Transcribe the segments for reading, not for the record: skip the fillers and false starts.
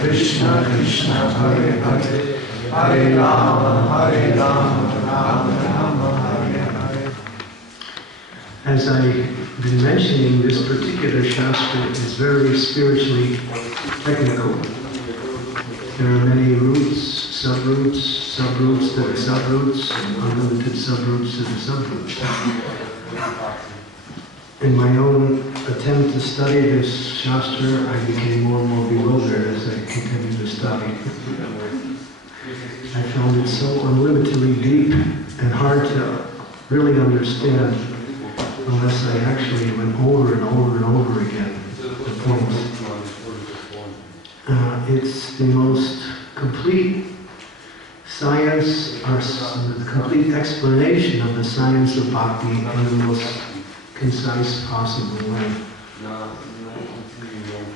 Krishna Krishna, Hare Hare, Hare Rama, Rama Rama, Hare Hare. As I've been mentioning, this particular Shastra is very spiritually technical. There are many roots, subroots to the subroots, and unlimited subroots to the subroots. In my own attempt to study this Shastra, I became more and more bewildered as I continued to study. I found it so unlimitedly deep and hard to really understand unless I actually went over and over and over again the points. It's the most complete science, or the complete explanation of the science of bhakti in the most concise possible way.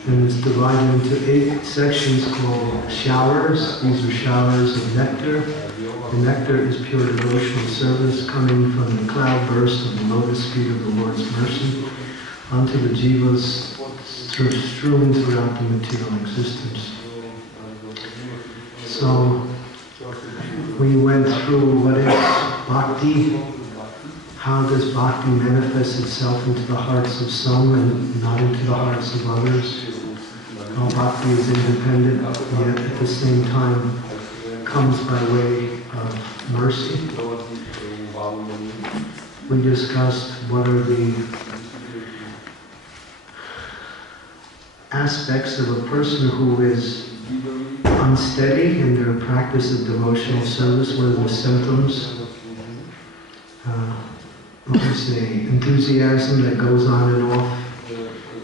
And it's divided into 8 sections called showers. These are showers of nectar. The nectar is pure devotional service coming from the cloudburst of the lotus feet of the Lord's mercy onto the jivas strewn throughout the material existence. So we went through what is bhakti, how does bhakti manifest itself into the hearts of some and not into the hearts of others, how bhakti is independent yet at the same time comes by way of mercy. We discussed what are the aspects of a person who is unsteady in their practice of devotional service. What are the symptoms? What we say, enthusiasm that goes on and off,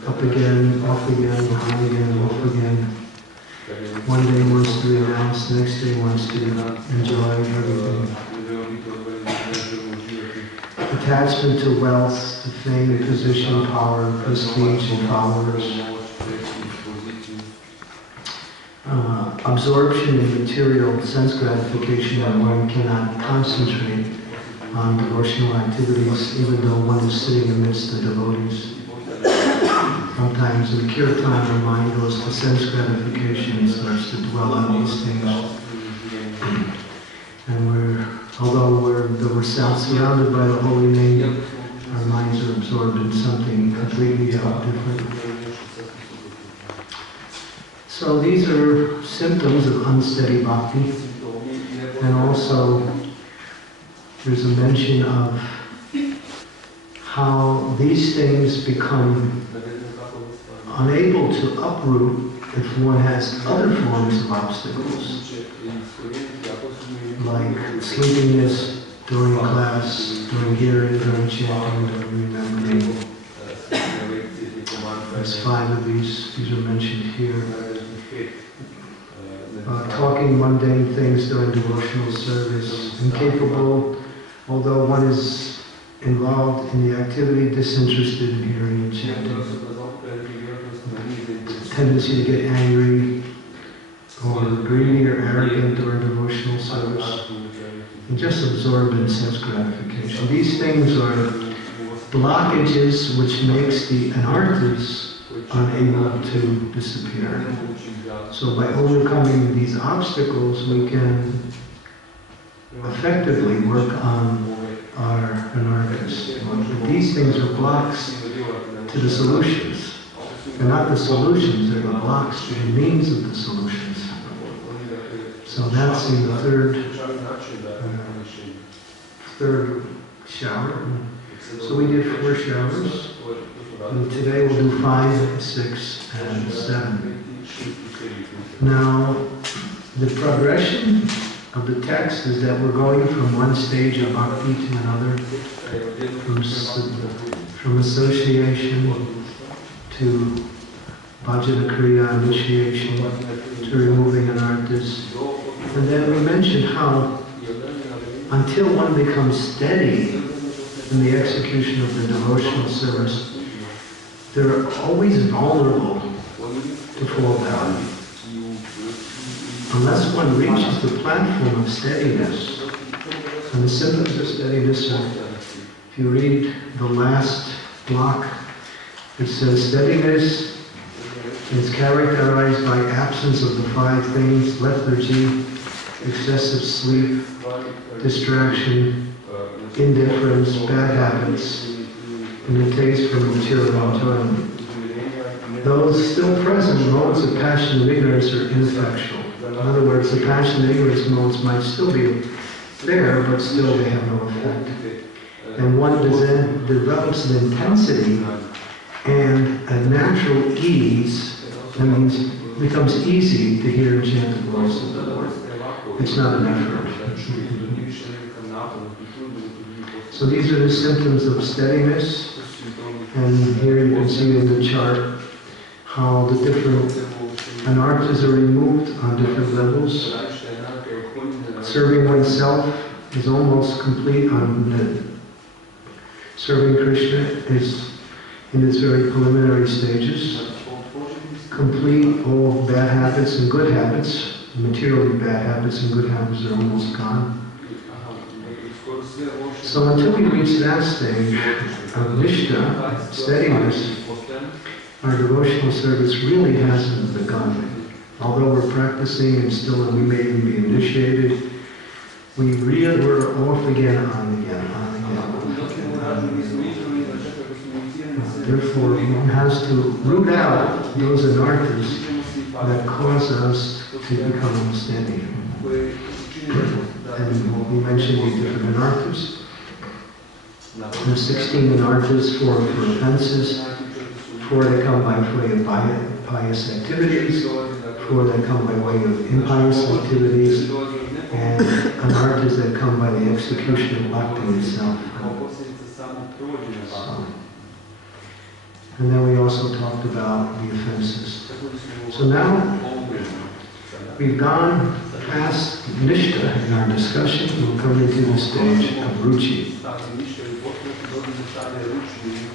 up again, off again, on again, off again. One day wants to renounce, the next day wants to enjoy everything. Attachment to wealth, to fame, position, power, prestige, and followers. Absorption in material sense gratification, and one cannot concentrate on devotional activities even though one is sitting amidst the devotees. Sometimes in kirtan our mind goes to sense gratification and starts to dwell on these things. And although we're surrounded by the holy name, our minds are absorbed in something completely different. So these are symptoms of unsteady bhakti. And also there's a mention of how these things become unable to uproot if one has other forms of obstacles, like sleepiness during class, during hearing, during chanting, during remembering. There's 5 of these are mentioned here. Talking mundane things during devotional service, incapable, although one is involved in the activity, disinterested in hearing and chanting. Tendency to get angry or greedy or arrogant during devotional service, and just absorbed in sense gratification. These things are blockages which makes the anarthas unable to disappear. So by overcoming these obstacles, we can effectively work on our anarthas. These things are blocks to the solutions. They're not the solutions, they're the blocks to the means of the solutions. So that's in the third shower. So we did 4 showers. And today we'll do 5, 6, and 7. Now, the progression of the text is that we're going from one stage of bhakti to another, from association to bhajana kriya, initiation, to removing anarthas. And then we mentioned how until one becomes steady in the execution of the devotional service, they're always vulnerable to fall down. Unless one reaches the platform of steadiness, And the symptoms of steadiness are, if you read the last block, it says steadiness is characterized by absence of the five things: lethargy, excessive sleep, distraction, indifference, bad habits, and a taste for material enjoyment. Those still present modes of passion and ignorance are ineffectual. In other words, the passion and ignorance modes might still be there, but still they have no effect. And one develops an intensity and a natural ease, that means it becomes easy to hear and chant the voice of the Lord. It's not an effort. So these are the symptoms of steadiness, and here you can see in the chart how the different anarthas are removed on different levels. Serving oneself is almost complete on serving Krishna is in its very preliminary stages. Complete all bad habits and good habits, materially bad habits and good habits are almost gone. So until we reach that stage of Nishtha, steadiness, our devotional service really hasn't begun. Although we're practicing and still we may even be initiated, we're off again, on again, on again, on again, on again. Therefore, one has to root out those anarthas that cause us to become unsteady. And we mentioned these different anarthas. There's 16 anarthas for offenses, 4 that come by way of pious activities, 4 that come by way of impious activities, and anarthas that come by the execution of bhakti itself. And then we also talked about the offenses. So now we've gone past Nishtha in our discussion. We'll come into the stage of Ruchi.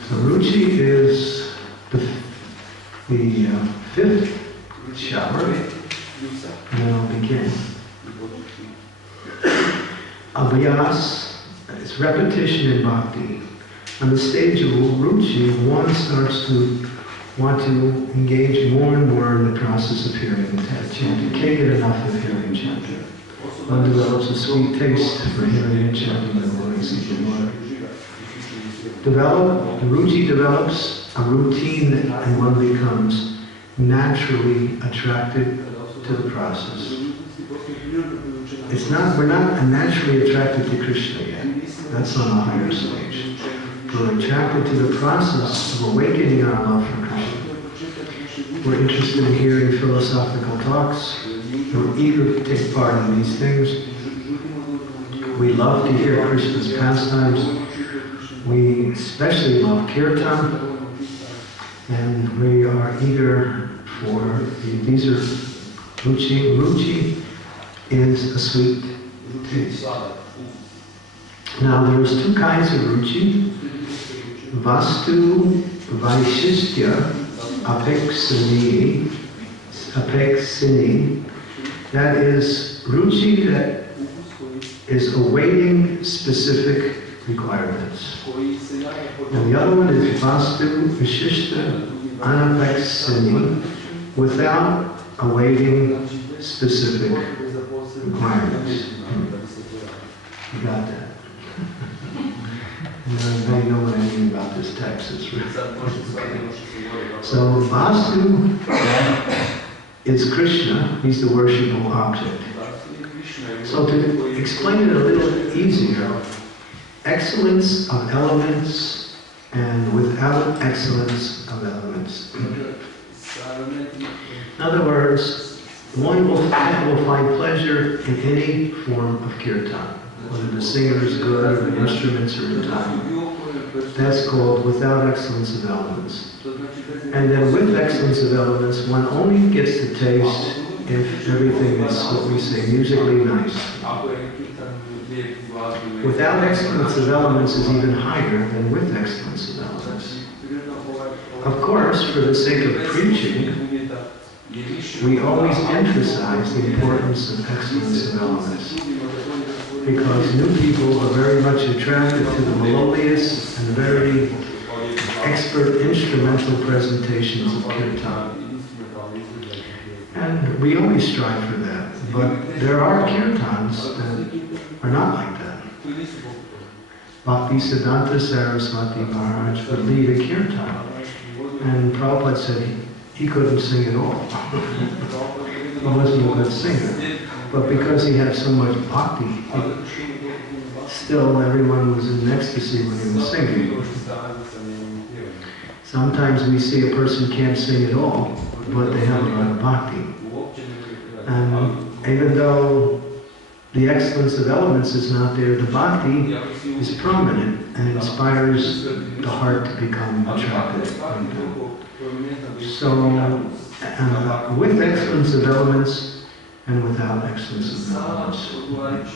So Ruchi is the 5th shower, and then I'll begin. Abhyas is repetition in bhakti. On the stage of Ruchi, one starts to want to engage more and more in the process of hearing and chanting. Can't get enough of hearing and chanting. One develops a sweet taste for hearing and chanting the voice of the Lord. Ruchi develops a routine, and one becomes naturally attracted to the process. We're not naturally attracted to Krishna yet. That's on a higher stage. We're attracted to the process of awakening our love for Krishna. We're interested in hearing philosophical talks. We're eager to take part in these things. We love to hear Krishna's pastimes. We especially love kirtan. And we are eager for these are ruchi. Ruchi is a sweet taste. Now there's 2 kinds of ruchi. Vastu Vaishistya Apeksini. That is ruchi that is awaiting specific requirements. And the other one is Vastu Vishishta Anapeksini, without awaiting specific requirements. You got that? They know what I mean about this text. So Vastu is Krishna. He's the worshipable object. So to explain it a little easier, excellence of elements and without excellence of elements. In other words, one will find pleasure in any form of kirtan. Whether the singer is good or the instruments are in time. That's called without excellence of elements. And then with excellence of elements, one only gets to taste if everything is what we say musically nice. Without excellence of elements is even higher than with excellence of elements. Of course, for the sake of preaching, we always emphasize the importance of excellence of elements. because new people are very much attracted to the melodious and very expert instrumental presentations of kirtan. And we always strive for that, but there are kirtans that are not like that. Bhaktisiddhanta Saraswati Maharaj would lead a kirtan, and Prabhupada said he couldn't sing at all. He wasn't a good singer. But because he had so much bhakti, still everyone was in ecstasy when he was singing. Sometimes we see a person can't sing at all, but they have a lot of bhakti. And even though the excellence of elements is not there, the bhakti is prominent and inspires the heart to become attracted. So, with excellence of elements and without excellence of elements.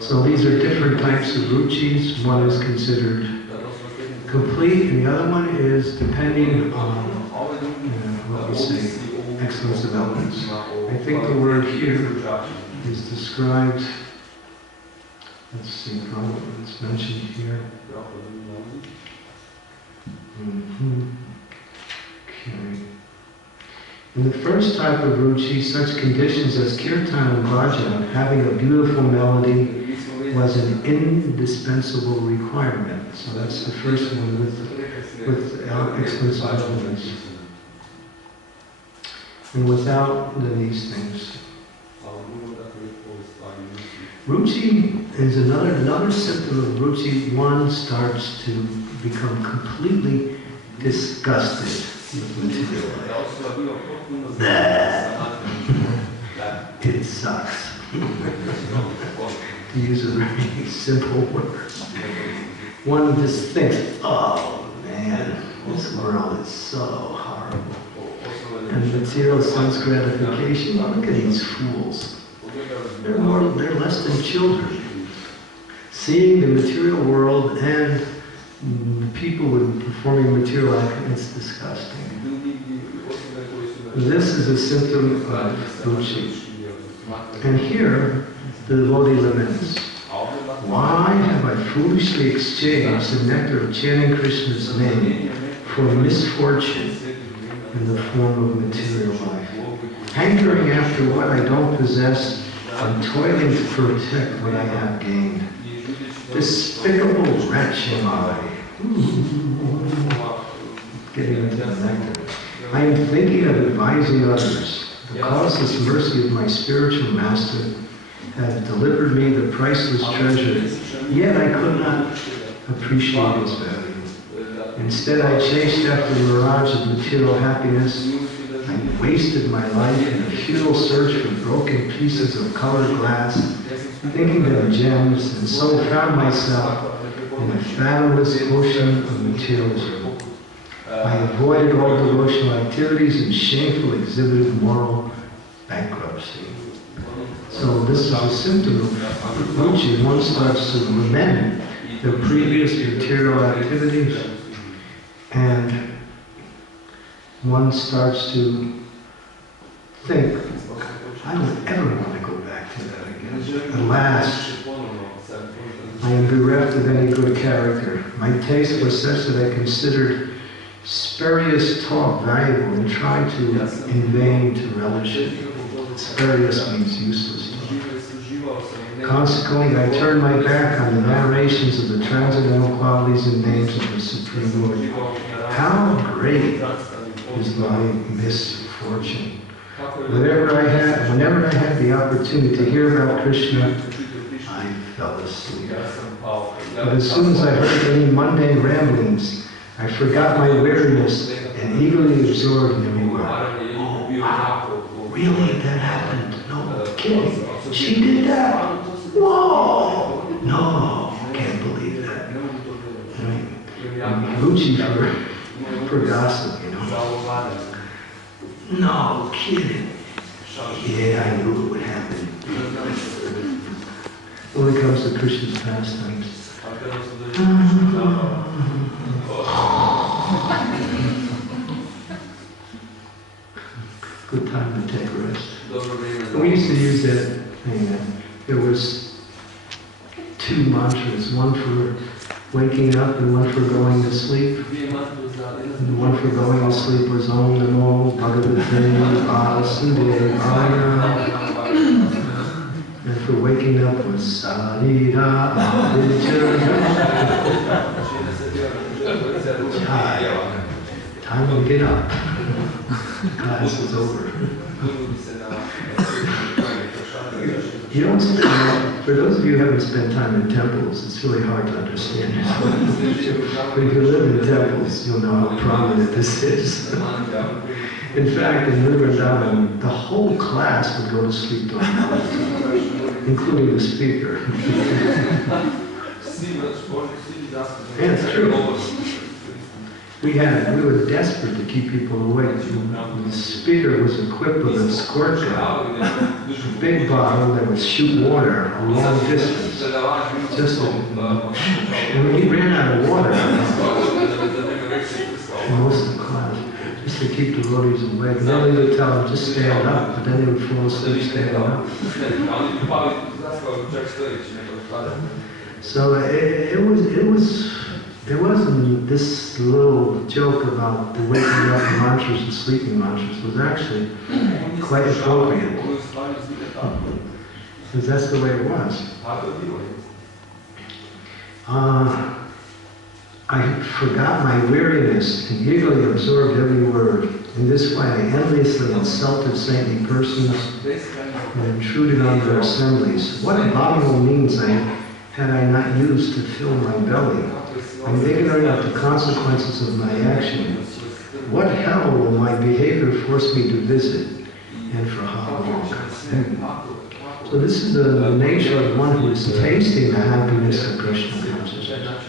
So these are different types of ruchis. One is considered complete, and the other one is depending on what we say, excellence of elements. I think the word here is described, let's see, probably it's mentioned here. Okay. In the first type of ruchi, such conditions as kirtan and bhajan, having a beautiful melody, was an indispensable requirement. So that's the first one with excellence of elements. And without these things. Ruchi is another symptom of ruchi. One starts to become completely disgusted with material life. It sucks. To use a very simple word. One just thinks, oh man, this world is so horrible. And material sense gratification, look at these fools. They're less than children. Seeing the material world and people with performing material acts, it's disgusting. This is a symptom of ruchi. And here, the devotee laments, why have I foolishly exchanged the nectar of chanting Krishna's name for misfortune in the form of material life? Hankering after what I don't possess and toiling to protect what I have gained. Despicable wretch am I. Getting into the nectar. I am thinking of advising others. The causeless mercy of my spiritual master has delivered me the priceless treasure, yet I could not appreciate its value. Instead, I chased after the mirage of material happiness. I wasted my life in a futile search for broken pieces of colored glass, thinking them gems, and so found myself in a fathomless ocean of materialism. I avoided all devotional activities and shamefully exhibited moral bankruptcy. So this is a symptom of ruchi. One starts to lament their previous material activities, and one starts to think, I don't ever want to go back to that again. Alas, I am bereft of any good character. My taste was such that I considered spurious talk valuable and tried to in vain to relish it. Spurious means useless talk. Consequently, I turned my back on the narrations of the transcendental qualities and names of the Supreme Lord. How great is my misfortune. Whenever I had the opportunity to hear about Krishna, I fell asleep. But as soon as I heard any mundane ramblings, I forgot my weariness and eagerly absorbed in the word. Oh, wow. Really? That happened? No kidding. She did that? Whoa! No, can't believe that. Ruchi for gossip, you know. No kidding. Yeah, I knew it would happen. When it comes to Krishna's pastimes. Good time to take a rest. And we used to use that thing. There was one for waking up and one for going to sleep. And the one for going to sleep was Om Namo Bhagavate Vasudevaya. And for waking up was Sarira Avijaya. Time to get up. Class is over. You don't spend, for those of you who haven't spent time in temples, it's really hard to understand. But if you live in temples, you'll know how prominent this is. In fact, in Vrindavan, the whole class would go to sleep during class, including the speaker. And it's true. We were desperate to keep people awake. The speaker was equipped with a squirt gun, a big bottle that would shoot water a long distance. And when he ran out of water, most of the class, just to keep the devotees awake. And then they would tell them, just stand up, but then they would fall asleep standing up. So there wasn't this little joke about the waking up mantras and sleeping mantras. It was actually quite appropriate. Because that's the way it was. I forgot my weariness and eagerly absorbed every word. In this way, I endlessly insulted saintly persons and intruded on their assemblies. What abominable means had I not used to fill my belly? I'm ignorant of the consequences of my action. What hell will my behavior force me to visit, and for how long? So this is the nature of one who is tasting the happiness of Krishna consciousness.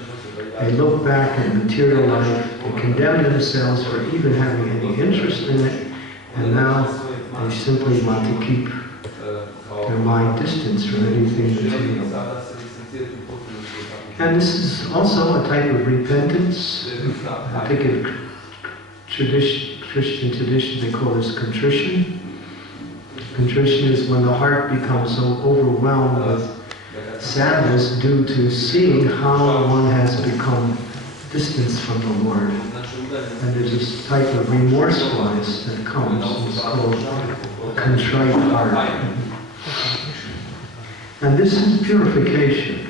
They look back at material life and condemn themselves for even having any interest in it, and now they simply want to keep their mind distance from anything material. And this is also a type of repentance. I think in Christian tradition they call this contrition. Contrition is when the heart becomes so overwhelmed with sadness due to seeing how one has become distanced from the Lord. And there's this type of remorsefulness that comes. It's called a contrite heart. And this is purification.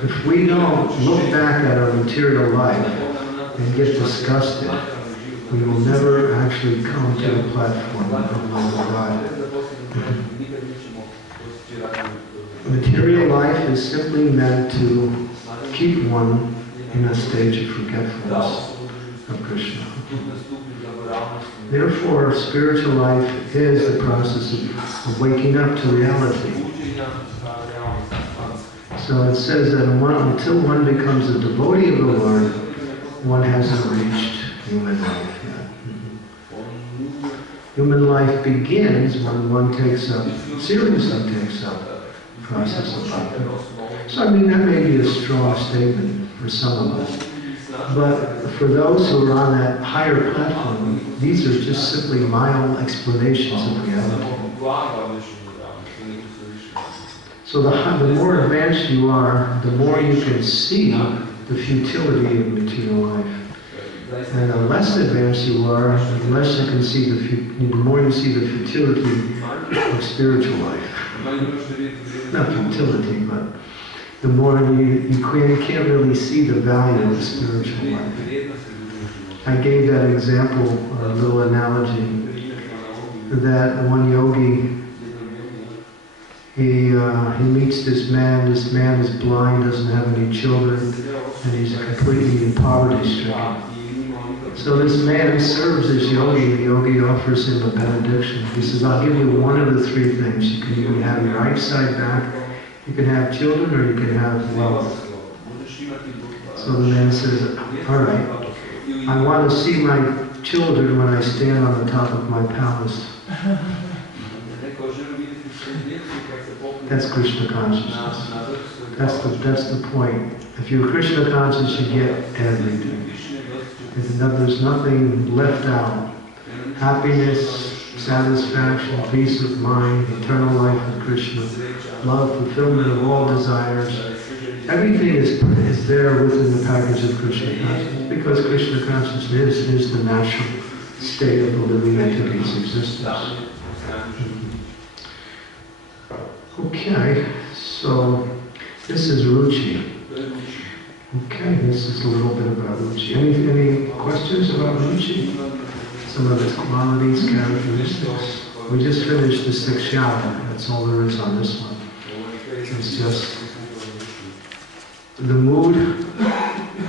If we don't look back at our material life and get disgusted, we will never actually come to the platform of love of God. Material life is simply meant to keep one in a stage of forgetfulness of Krishna. Therefore, spiritual life is the process of waking up to reality. So it says that until one becomes a devotee of the Lord, one hasn't reached human life yet. Human life begins when one seriously takes up the process of bhakti. So I mean, that may be a strong statement for some of us. But for those who are on that higher platform, these are just simply mild explanations of reality. So the more advanced you are, the more you can see the futility of material life. And the less advanced you are, the less you can see the more you see the futility of spiritual life. Not futility, but the more you can't really see the value of the spiritual life. I gave that example, a little analogy, that one yogi, he meets this man is blind, doesn't have any children, and he's completely poverty-stricken. So this man serves this yogi, the yogi offers him a benediction. He says, I'll give you one of the three things. You can either have your eyesight back, you can have children, or you can have wealth. So the man says, all right, I want to see my children when I stand on the top of my palace. That's Krishna consciousness. That's the point. If you're Krishna conscious, you get everything. There's nothing left out. Happiness, satisfaction, peace of mind, eternal life with Krishna, love, fulfillment of all desires, Everything is there within the package of Krishna consciousness, because Krishna consciousness is the natural state of the living entity's existence. Okay, so this is Ruchi. Okay, this is a little bit about Ruchi. Any questions about Ruchi? Some of its qualities, characteristics? We just finished the 6th chapter. That's all there is on this one. It's just the mood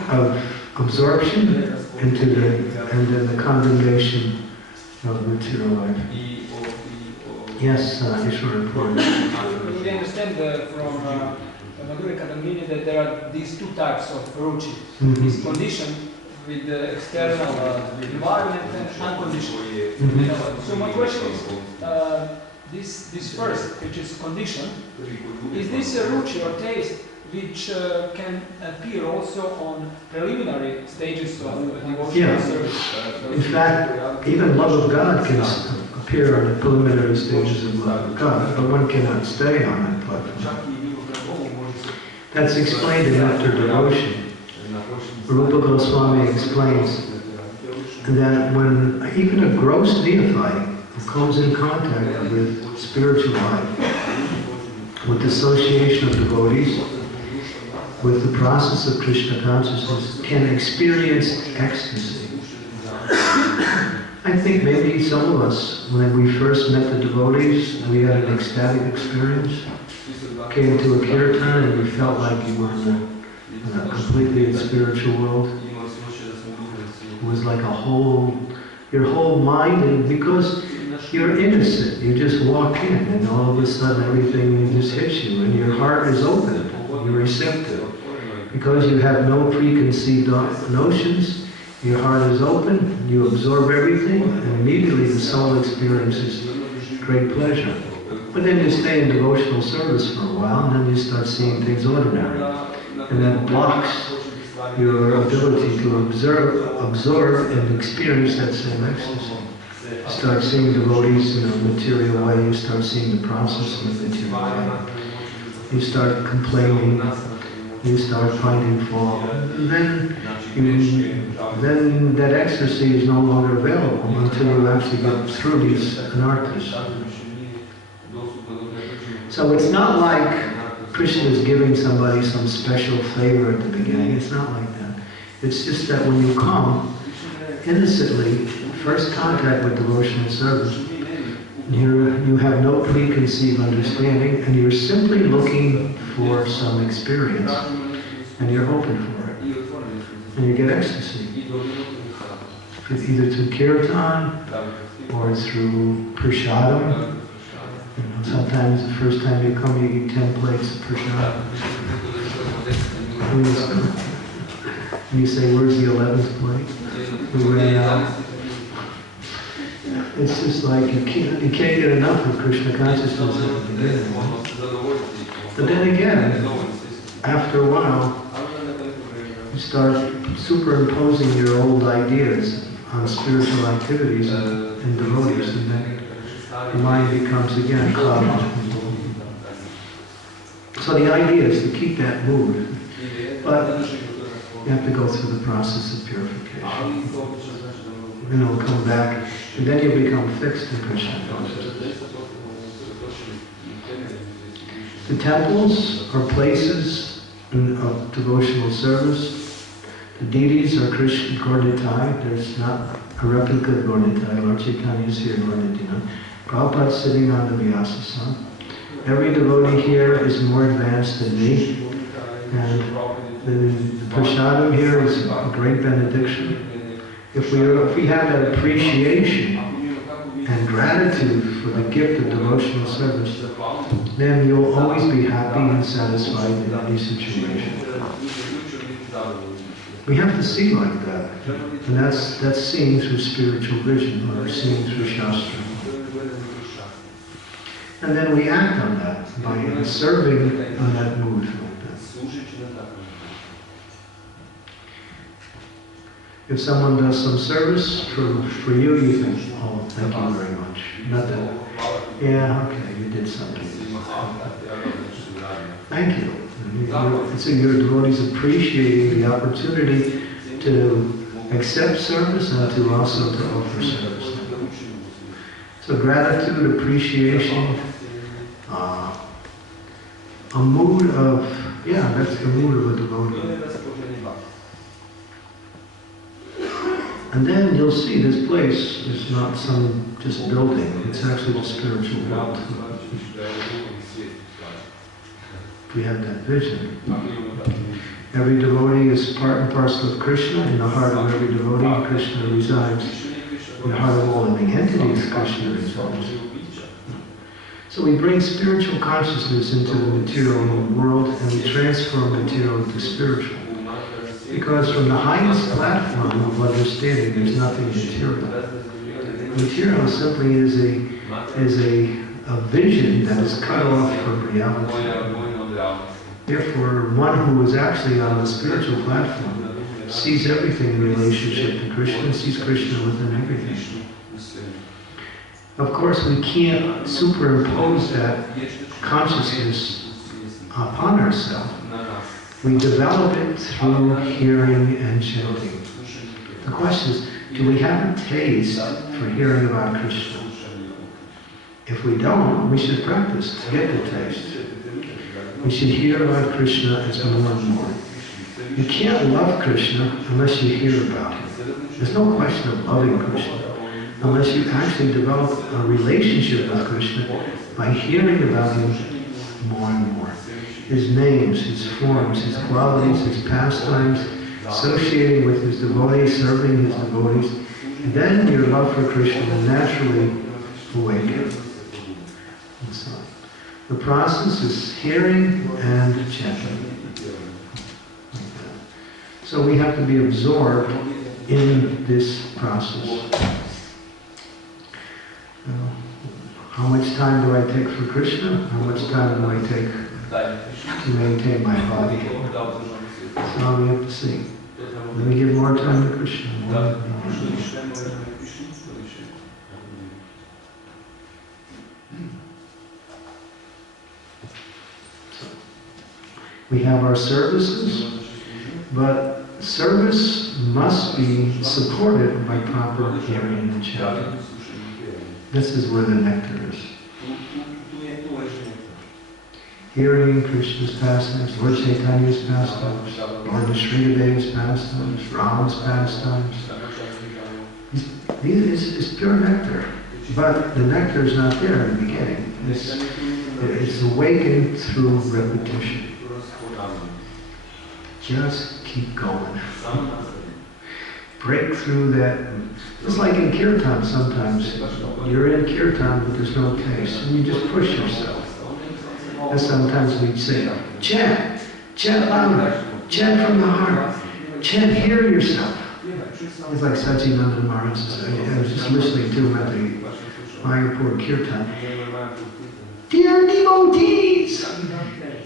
of absorption into and then the condemnation of material life. Yes, Ishwar, important. We understand from Madhurya Kadambini that there are these two types of ruchi. This condition with the external environment and unconditioned. So my question is, this first, which is conditioned, is this a ruchi or taste which can appear also on preliminary stages of devotional service? In fact, even love of God can appear on the preliminary stages of love of God, but one cannot stay on that platform. That's explained in After Devotion. Rupa Goswami explains that when even a gross neophyte who comes in contact with spiritual life, with association of devotees, with the process of Krishna consciousness, can experience ecstasy. I think maybe some of us, when we first met the devotees, we had an ecstatic experience, came to a kirtan and we felt like you were in a completely spiritual world. It was like your whole mind, and because you're innocent, you just walk in and all of a sudden everything just hits you and your heart is open, you're receptive. Because you have no preconceived notions, your heart is open, you absorb everything, and immediately the soul experiences great pleasure. But then you stay in devotional service for a while, and then you start seeing things ordinary. And that blocks your ability to absorb and experience that same ecstasy. You start seeing devotees in a material way, you start seeing the process in a material way. You start complaining, you start finding fault. And then that ecstasy is no longer available until you actually get through these anarthas. So it's not like Krishna is giving somebody some special favor at the beginning. It's not like that. It's just that when you come innocently, first contact with devotional service, you have no preconceived understanding, and you're simply looking for some experience, and you're open for it, and you get ecstasy. Either through kirtan or through prasadam. Sometimes the first time you come, you eat 10 plates of prasadam. And you say, where's the 11th plate? We ran out. It's just like you can't get enough of Krishna consciousness at the beginning. But then again, after a while, you start superimposing your old ideas on spiritual activities and devotees, and then the mind becomes again clouded. So the idea is to keep that mood, but you have to go through the process of purification. Then it'll come back, and then you become fixed in Krishna consciousness. The temples are places of devotional service. The deities are Krishna Gornitai. There's not a replica of Gornitai. Lord Chaitanya is here, Gornitai. Prabhupada is sitting on the Vyasa-san. Every devotee here is more advanced than me. And the prasadam here is a great benediction. If we have that appreciation and gratitude for the gift of devotional service, then you'll always be happy and satisfied in any situation. We have to see like that. And that's seeing through spiritual vision, or seeing through Shastra. And then we act on that by serving in that mood like that. If someone does some service for you, you think, oh, thank you very much. Not that, yeah, okay, you did something. Thank you. It's your devotees appreciating the opportunity to accept service and to also to offer service. So gratitude, appreciation, a mood of, that's the mood of a devotee. And then you'll see this place is not some just building, it's actually the spiritual world. We have that vision. Every devotee is part and parcel of Krishna. In the heart of every devotee, Krishna resides. In the heart of all living entities, Krishna resides. So we bring spiritual consciousness into the material world and we transform material into spiritual. Because from the highest platform of understanding, there's nothing material. Material simply is a vision that is cut off from reality. Therefore, one who is actually on the spiritual platform sees everything in relationship to Krishna, sees Krishna within everything. Of course, we can't superimpose that consciousness upon ourselves. We develop it through hearing and chanting. The question is, do we have a taste for hearing about Krishna? If we don't, we should practice to get the taste. We should hear about Krishna as more and more. You can't love Krishna unless you hear about him. There's no question of loving Krishna unless you actually develop a relationship with Krishna by hearing about him more and more. His names, his forms, his qualities, his pastimes, associating with his devotees, serving his devotees. And then your love for Krishna will naturally awaken. And so the process is hearing and chanting. So we have to be absorbed in this process. How much time do I take for Krishna? How much time do I take to maintain my body? So we have to see. Let me give more time to Krishna. We have our services, but service must be supported by proper hearing and chanting. This is where the nectar is. Hearing Krishna's pastimes, Lord Chaitanya's pastimes, Lord Srideva's pastimes, Rama's pastimes. It's pure nectar. But the nectar is not there in the beginning. It's awakened through repetition. Just keep going. Break through that. It's like in kirtan sometimes. You're in kirtan, but there's no taste. And you just push yourself. And sometimes we say, chant louder, chant from the heart, chant, hear yourself. It's like Satchidananda Maharaj said. I was just listening to him at the Mayapur kirtan. Dear devotees,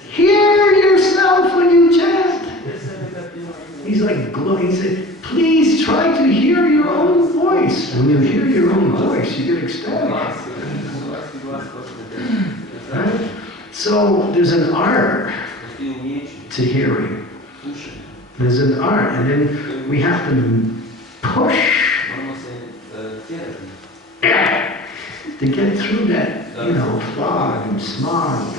hear yourself when you chant. He's like glowing. He said, please try to hear your own voice. When you hear your own voice, you get ecstatic. Right? So there's an art to hearing. There's an art, and then we have to push to get through that, fog and smog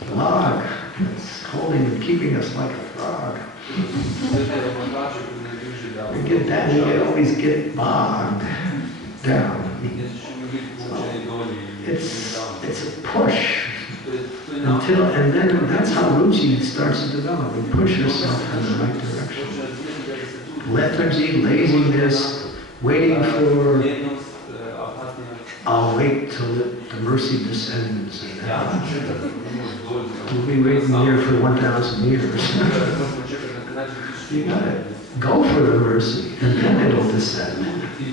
and log that's holding and keeping us like a frog. We get that, we always get bogged down. So it's a push and then that's how ruchi starts to develop. We push yourself in the right direction. Lethargy, laziness, waiting for, I'll wait till the mercy descends. We'll be waiting here for 1,000 years. You gotta go for the mercy, and then it'll descend.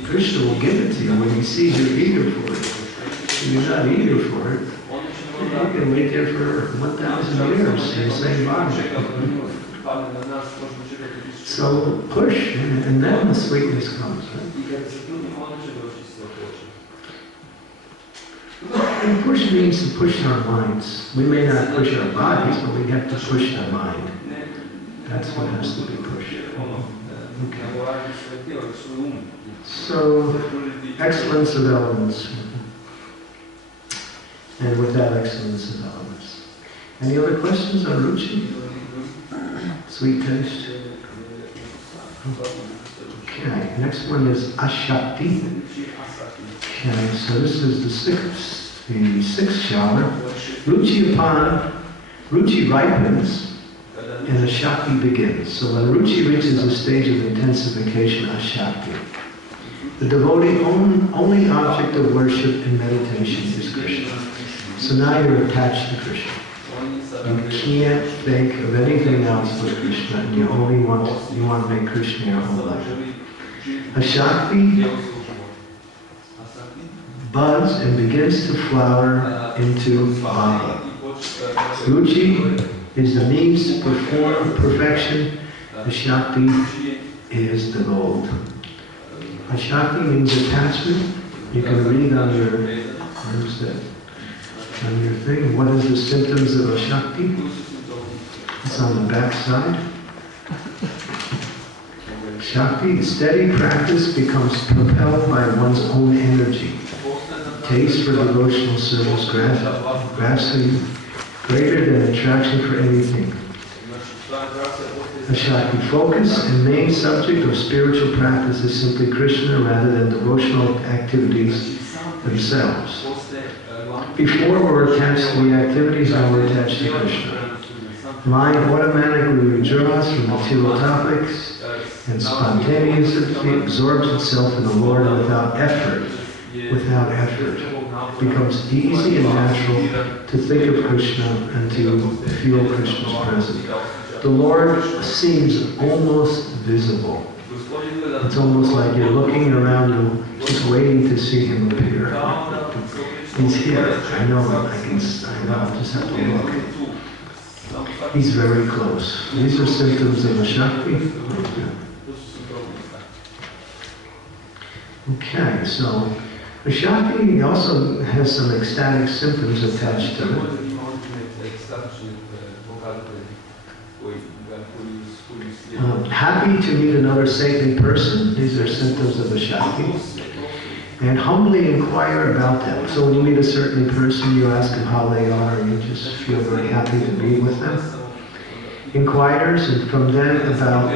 Krishna will give it to you when he sees you're eager for it. If you're not eager for it, you can wait there for 1,000 years in the same body. So push, and then the sweetness comes. Right? And push means to push our minds. We may not push our bodies, but we have to push our mind. That's what has to be pushed. Okay. So, excellence of elements. And with that, excellence of elements. Any other questions on Ruchi? Sweet taste? Okay, next one is Ashakti. Okay, so this is the sixth jhana. Ruchi ripens and Ashakti begins. So when Ruchi reaches a stage of intensification, Ashakti. The devotee only object of worship and meditation is Krishna. So now you're attached to Krishna. You can't think of anything else but Krishna, and you want to make Krishna your whole life. Ashakti buds and begins to flower into bhava. Ruchi is the means to perform perfection. Ashakti is the gold. Ashakti means attachment. You can read on your, where's that? On your thing, what is the symptoms of Ashakti? It's on the back side. Shakti, steady practice becomes propelled by one's own energy. Taste for devotional service, grasping greater than attraction for anything. Ashakti focus and main subject of spiritual practice is simply Krishna rather than devotional activities themselves. Before we're attached to the activities, now we're attached to Krishna. Mind automatically withdraws from material topics and spontaneously absorbs itself in the Lord without effort. Without effort. It becomes easy and natural to think of Krishna and to feel Krishna's presence. The Lord seems almost visible. It's almost like you're looking around you, just waiting to see him appear. He's here. I know. I just have to look. He's very close. These are symptoms of Ashakti. Okay, so Ashakti also has some ecstatic symptoms attached to it. Happy to meet another saintly person. These are symptoms of Ashakti. And humbly inquire about them. So when you meet a certain person, you ask them how they are, and you just feel very happy to be with them. Inquires and from them about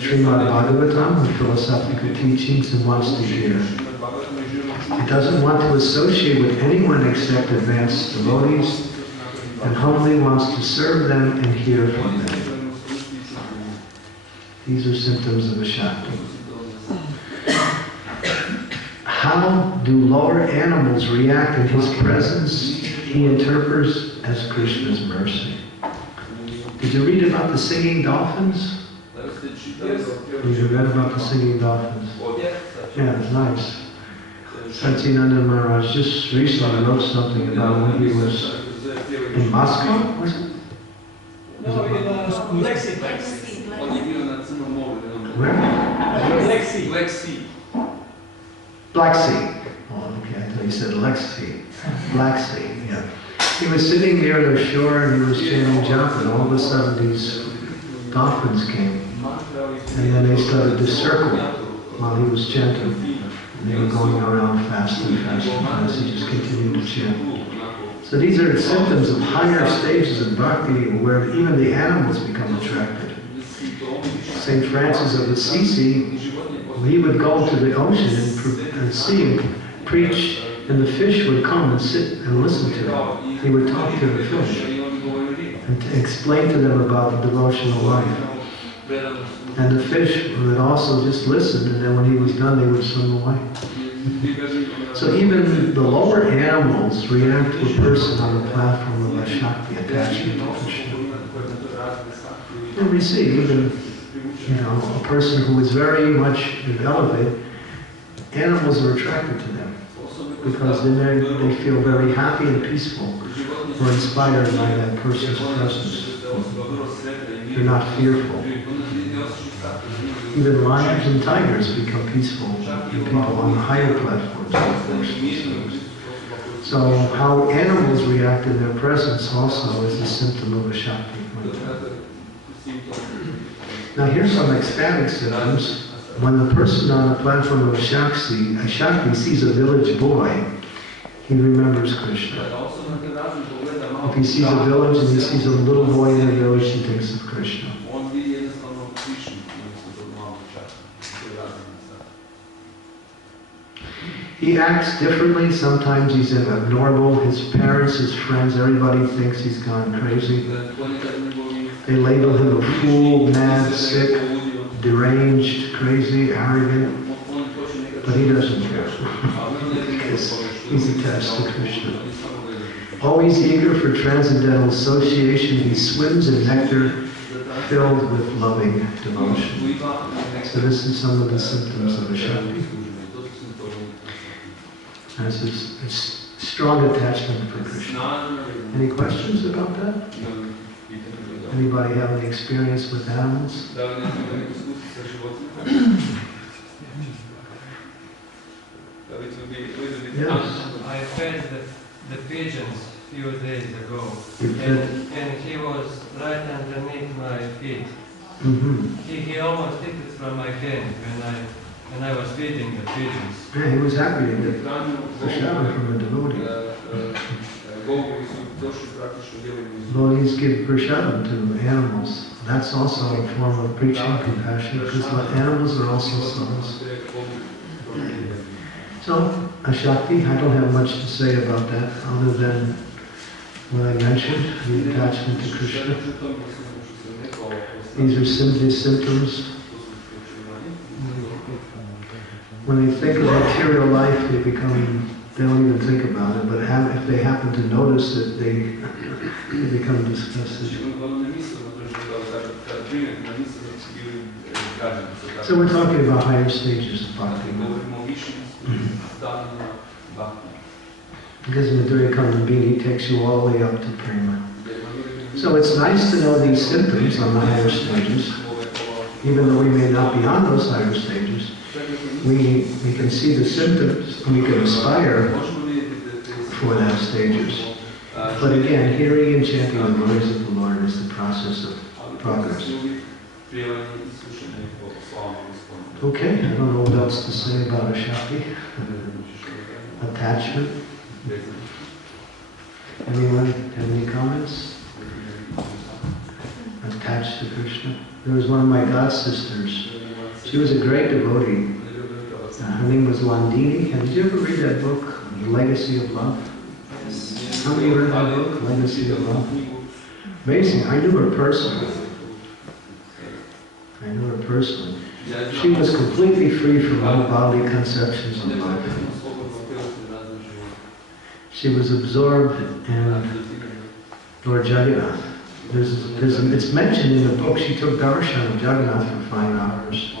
Srimad Bhagavatam, the philosophical teachings, and wants to hear. He doesn't want to associate with anyone except advanced devotees, and humbly wants to serve them and hear from them. These are symptoms of Ashakti. How do lower animals react in his presence? He interprets as Krishna's mercy. Did you read about the singing dolphins? You read about the singing dolphins? Yeah, it's nice. Satyananda Maharaj just recently wrote something about when he was in Moscow, was it? No, in Black Sea. Where? Black Sea. Black Sea. Oh, okay, I thought you said Lexi. Black Sea, yeah. He was sitting near the shore and he was chanting japa, and all of a sudden these dolphins came. And then they started to circle while he was chanting. And they were going around fast and fast and fast. He just continued to chant. So these are symptoms of higher stages of bhakti where even the animals become attracted. St. Francis of Assisi, he would go to the ocean and see him preach, and the fish would come and sit and listen to him. He would talk to the fish and to explain to them about the devotional life. And the fish would also just listen, and then when he was done, they would swim away. So even the lower animals react to a person on the platform of Ashakti attachment to Krishna. And we see even, a person who is very much elevated, animals are attracted to them because they feel very happy and peaceful or inspired by that person's presence. They're not fearful. Even lions and tigers become peaceful and people on the higher platforms, of course. So how animals react in their presence also is a symptom of a Shakti. Now here's some ecstatic symptoms. When the person on the platform of a Shakti sees a village boy, he remembers Krishna. If he sees a village and he sees a little boy in the village, he thinks of Krishna. He acts differently. Sometimes he's abnormal. His parents, his friends, everybody thinks he's gone crazy. They label him a fool, mad, sick, deranged, crazy, arrogant. But he doesn't care. Because he's attached to Krishna. Always eager for transcendental association, he swims in nectar filled with loving devotion. So this is some of the symptoms of a Shakti. Has a strong attachment for Krishna. Any questions about that? Anybody have any experience with animals? Yes. I fed the pigeons a few days ago, and he was right underneath my feet. Mm-hmm. He almost took it from my hand when I was feeding the pigeons. Yeah, he was happy to get prashadam from a devotee. Devotees give prashadam to animals. That's also a form of preaching compassion, because animals are also souls. So, a Shakti, I don't have much to say about that, other than what I mentioned, the attachment to Krishna. These are simply symptoms. When they think of material life, they don't even think about it, but if they happen to notice it, they become disgusted. So we're talking about higher stages of bhakti. Because Madhurya Kadambini takes you all the way up to prema. So it's nice to know these symptoms on the higher stages, even though we may not be on those higher stages. We can see the symptoms, and we can aspire for that stages. But again, hearing and chanting the glories of the Lord is the process of progress. Okay, I don't know what else to say about a Shakti. Attachment. Anyone have any comments? Attached to Krishna. There was one of my god sisters. She was a great devotee. Her name was Landini. Did you ever read that book, Legacy of Love? How many read that book, Legacy of Love? Amazing. I knew her personally. She was completely free from all bodily conceptions of life. She was absorbed in Lord Jagannath. It's mentioned in the book, she took darshan of Jagannath for 5 hours.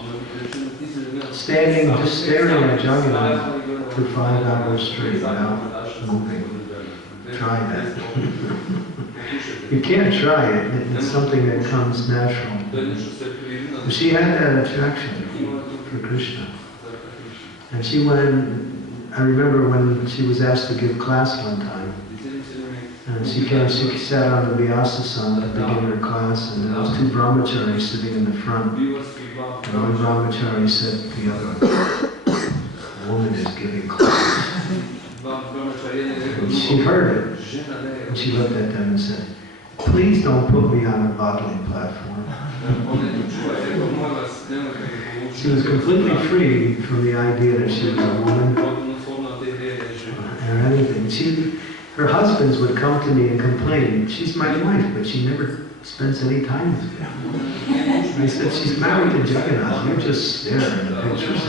Just staring at Jagannath for 5 hours straight without moving. Try that. You can't try it. It's something that comes natural. But she had that attraction for Krishna. And she went, I remember when she was asked to give class one time. And she sat on the Vyasasana to begin her class, and there was 2 brahmacharis sitting in the front. And one brahmachari said to the other, "A woman is giving class." And she heard it, and she looked at them and said, "Please don't put me on a bodily platform." She was completely free from the idea that she was a woman or anything. Her husbands would come to me and complain, "She's my wife, but she never spends any time with me." I said, "She's married to Jagannath. You just stare at the pictures."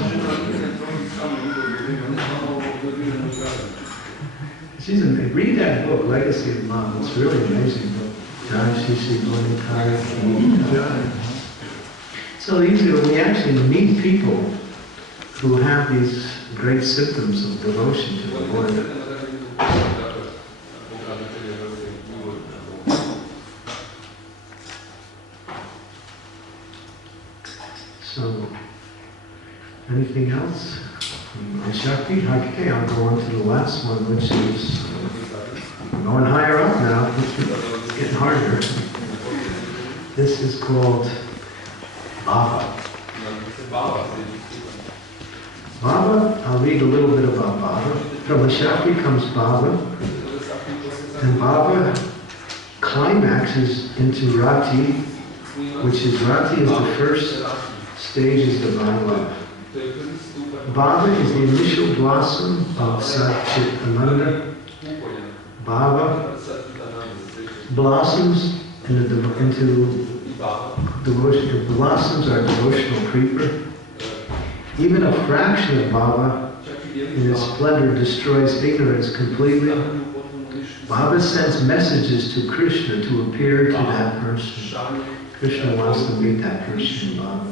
Read that book, Legacy of Love. It's really amazing book. So we actually meet people who have these great symptoms of devotion to the Lord. So, anything else? Shakti, okay, I'll go on to the last one, which is going higher up now. It's getting harder. This is called Baba. Baba, I'll read a little bit about Baba. From the Shakti comes Baba, and Baba climaxes into Rati, which is Rati is the first stage is divine love. Baba is the initial blossom of Sat-Chit Ananda. Baba blossoms into devotion. The blossoms are devotional creeper. Even a fraction of Baba in its splendor destroys ignorance completely. Baba sends messages to Krishna to appear to that person. Krishna wants to meet that person, Baba.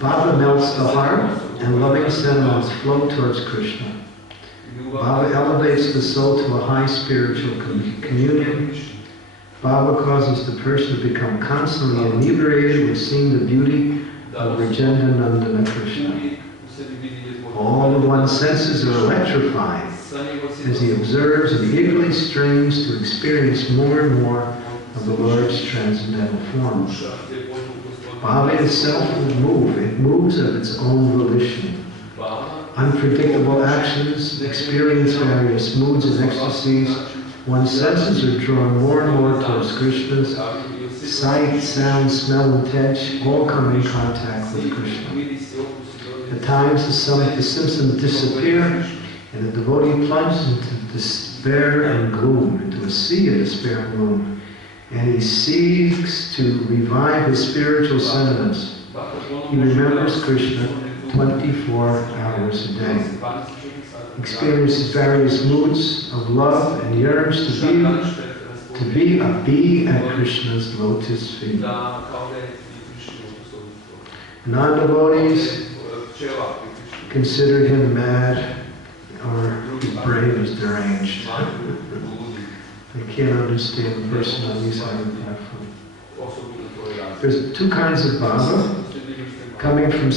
Baba melts the heart and loving sentiments flow towards Krishna. Baba elevates the soul to a high spiritual communion. Baba causes the person to become constantly inebriated with seeing the beauty of Rajendanandana Krishna. All of one's senses are electrified as he observes and eagerly strains to experience more and more of the Lord's transcendental form. Baba itself will move. It moves of its own volition. Unpredictable actions experience various moods and ecstasies. One's senses are drawn more and more towards Krishna's. Sight, sound, smell, and touch all come in contact with Krishna. At times the symptoms disappear and the devotee plunges into despair and gloom, into a sea of despair and gloom. And he seeks to revive his spiritual sentiments. He remembers Krishna 24 hours a day. Experiences various moods of love and yearns to be a bee at Krishna's lotus feet. Non-devotees consider him mad or his brain is deranged. They can't understand the person on the side of the platform. There's two kinds of Baba, coming from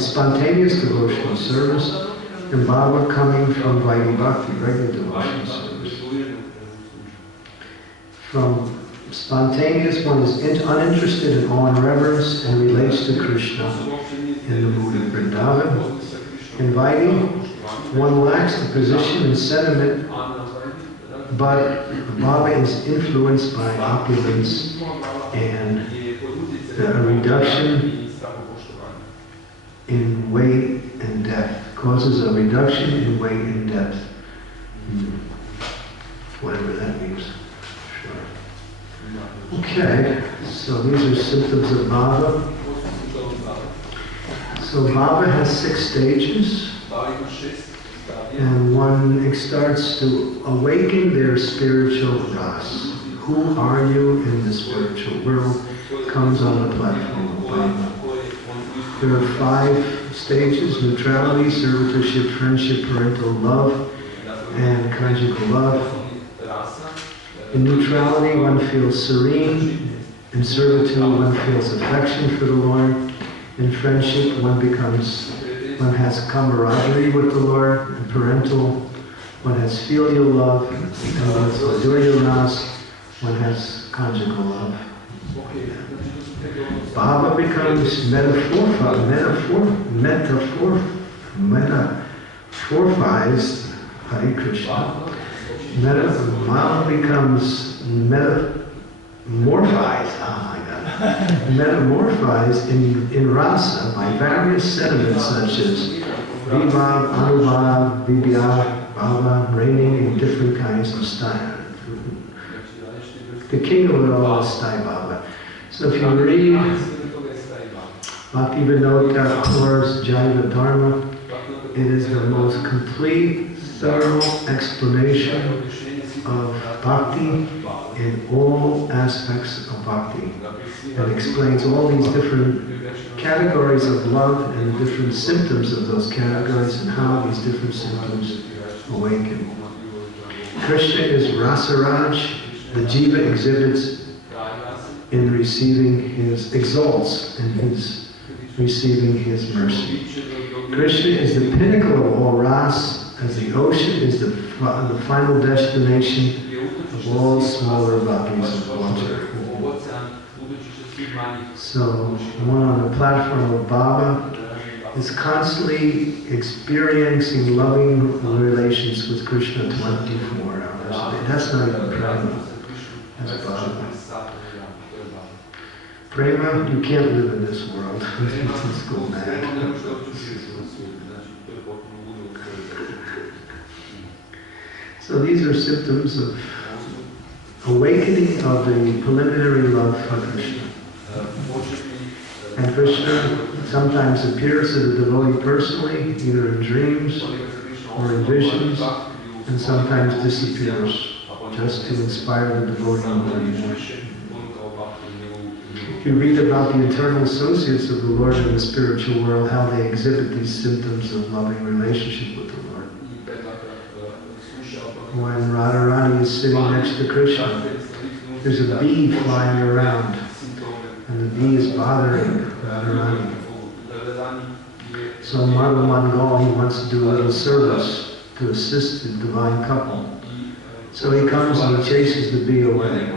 spontaneous devotional service, and Baba coming from Vaidhi Bhakti, regular devotional service. From spontaneous, one is uninterested in awe and reverence and relates to Krishna in the mood of Vrindavan. In Vaidhi, one lacks the position and sentiment, but Baba is influenced by opulence and a reduction in weight and depth, causes a reduction in weight and depth. Whatever that means. Sure. Okay, so these are symptoms of Baba. So Baba has 6 stages. And one starts to awaken their spiritual ras. Who are you in the spiritual world? Comes on the platform of Baba. There are 5 stages: neutrality, servitorship, friendship, parental love, and conjugal love. In neutrality, one feels serene. In servitude, one feels affection for the Lord. In friendship, one has camaraderie with the Lord. In parental, one has filial love. And with Madhurya ras, one has conjugal love. Baba becomes metaphorized, Hare Krishna. Baba becomes metamorphized in rasa by various sentiments such as vibhav, anubhav, vibhya, bhava, reigning in different kinds of style. The king of it all is Sai Baba. So if you read Bhaktivinoda Thakur's Jaiva Dharma, it is the most complete, thorough explanation of bhakti in all aspects of bhakti, and explains all these different categories of love and the different symptoms of those categories and how these different symptoms awaken. Krishna is Rasaraj. The jiva exhibits in receiving exalts in his receiving his mercy. Krishna is the pinnacle of all ras, as the ocean is the final destination of all smaller bodies of water. So, one on the platform of Baba is constantly experiencing loving relations with Krishna 24 hours a day. That's not even prema. That's Baba. Prema, you can't live in this world. Let's go mad. So these are symptoms of awakening of the preliminary love for Krishna. And Krishna sometimes appears to the devotee personally, either in dreams or in visions, and sometimes disappears, just to inspire the devotee more. If you read about the eternal associates of the Lord in the spiritual world, how they exhibit these symptoms of loving relationship with the Lord. When Radharani is sitting next to Krishna, there's a bee flying around, and the bee is bothering Radharani. So Madhu Mangal, he wants to do a little service to assist the divine couple. So he comes and he chases the bee away.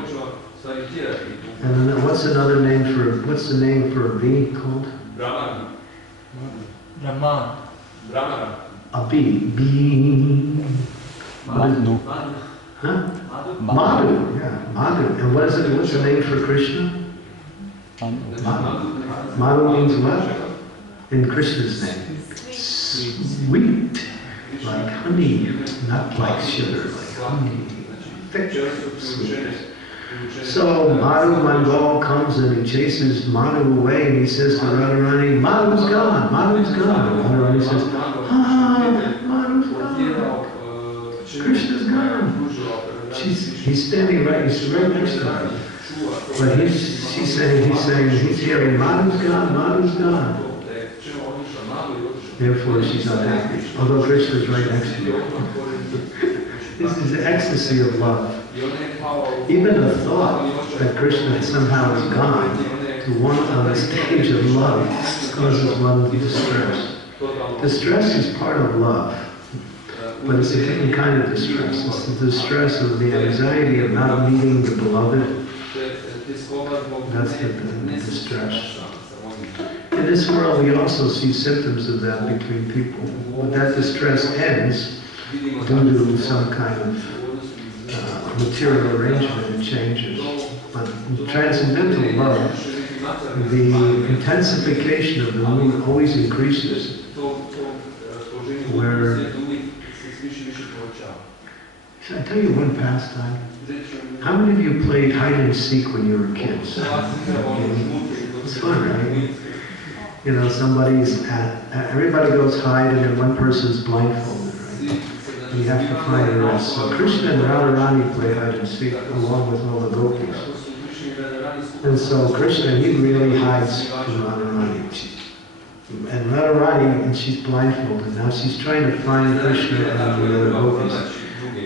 And then what's the name for a bee called? Brahman. A bee. Bee. Madhu. Huh? Madhu. Yeah, Madhu. And what's the name for Krishna? Madhu. Madhu means what? In Krishna's name. Sweet. Like honey. Not like sugar, like honey. Thick, sweet. So Madhu Mangal comes and he chases Madhu away and he says to Radharani, Madhu's gone, Madhu's gone. And Radharani says, Madhu's gone. Krishna's gone. He's standing he's right next to her. But he's hearing, Madhu's gone, Madhu's gone. Therefore she's unhappy, although Krishna's right next to her. This is the ecstasy of love. Even the thought that Krishna somehow is gone to one on the stage of love causes one distress. Distress is part of love, but it's a different kind of distress. It's the distress of the anxiety of not meeting the beloved. That's the distress. In this world, we also see symptoms of that between people. But that distress ends due to some kind of material arrangement and changes. But in transcendental love, the intensification of the mood always increases. Where, should I tell you one pastime? How many of you played hide and seek when you were kids? It's fun, right? You know, everybody goes hide and then one person's blindfolded, right? You have to find the rest. So Krishna and Radharani play hide and seek along with all the gopis. And so Krishna, he really hides from Radharani. And Radharani, and she's blindfolded. Now she's trying to find Krishna and the other gopis.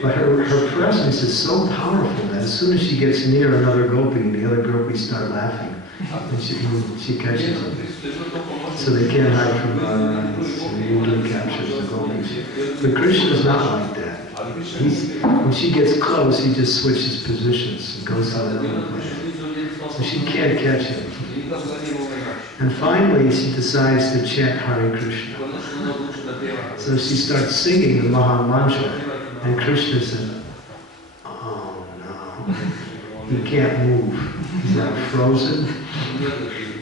But her presence is so powerful that as soon as she gets near another gopi, the other gopis start laughing. And she catches them. So they can't hide from Radharani. So he usually captures the gopis. But Krishna's not like that. When she gets close, he just switches positions and goes to another place. So she can't catch him. And finally, she decides to chant Hare Krishna. So she starts singing the Maha Mantra. And Krishna says, oh no, he can't move. He's not frozen.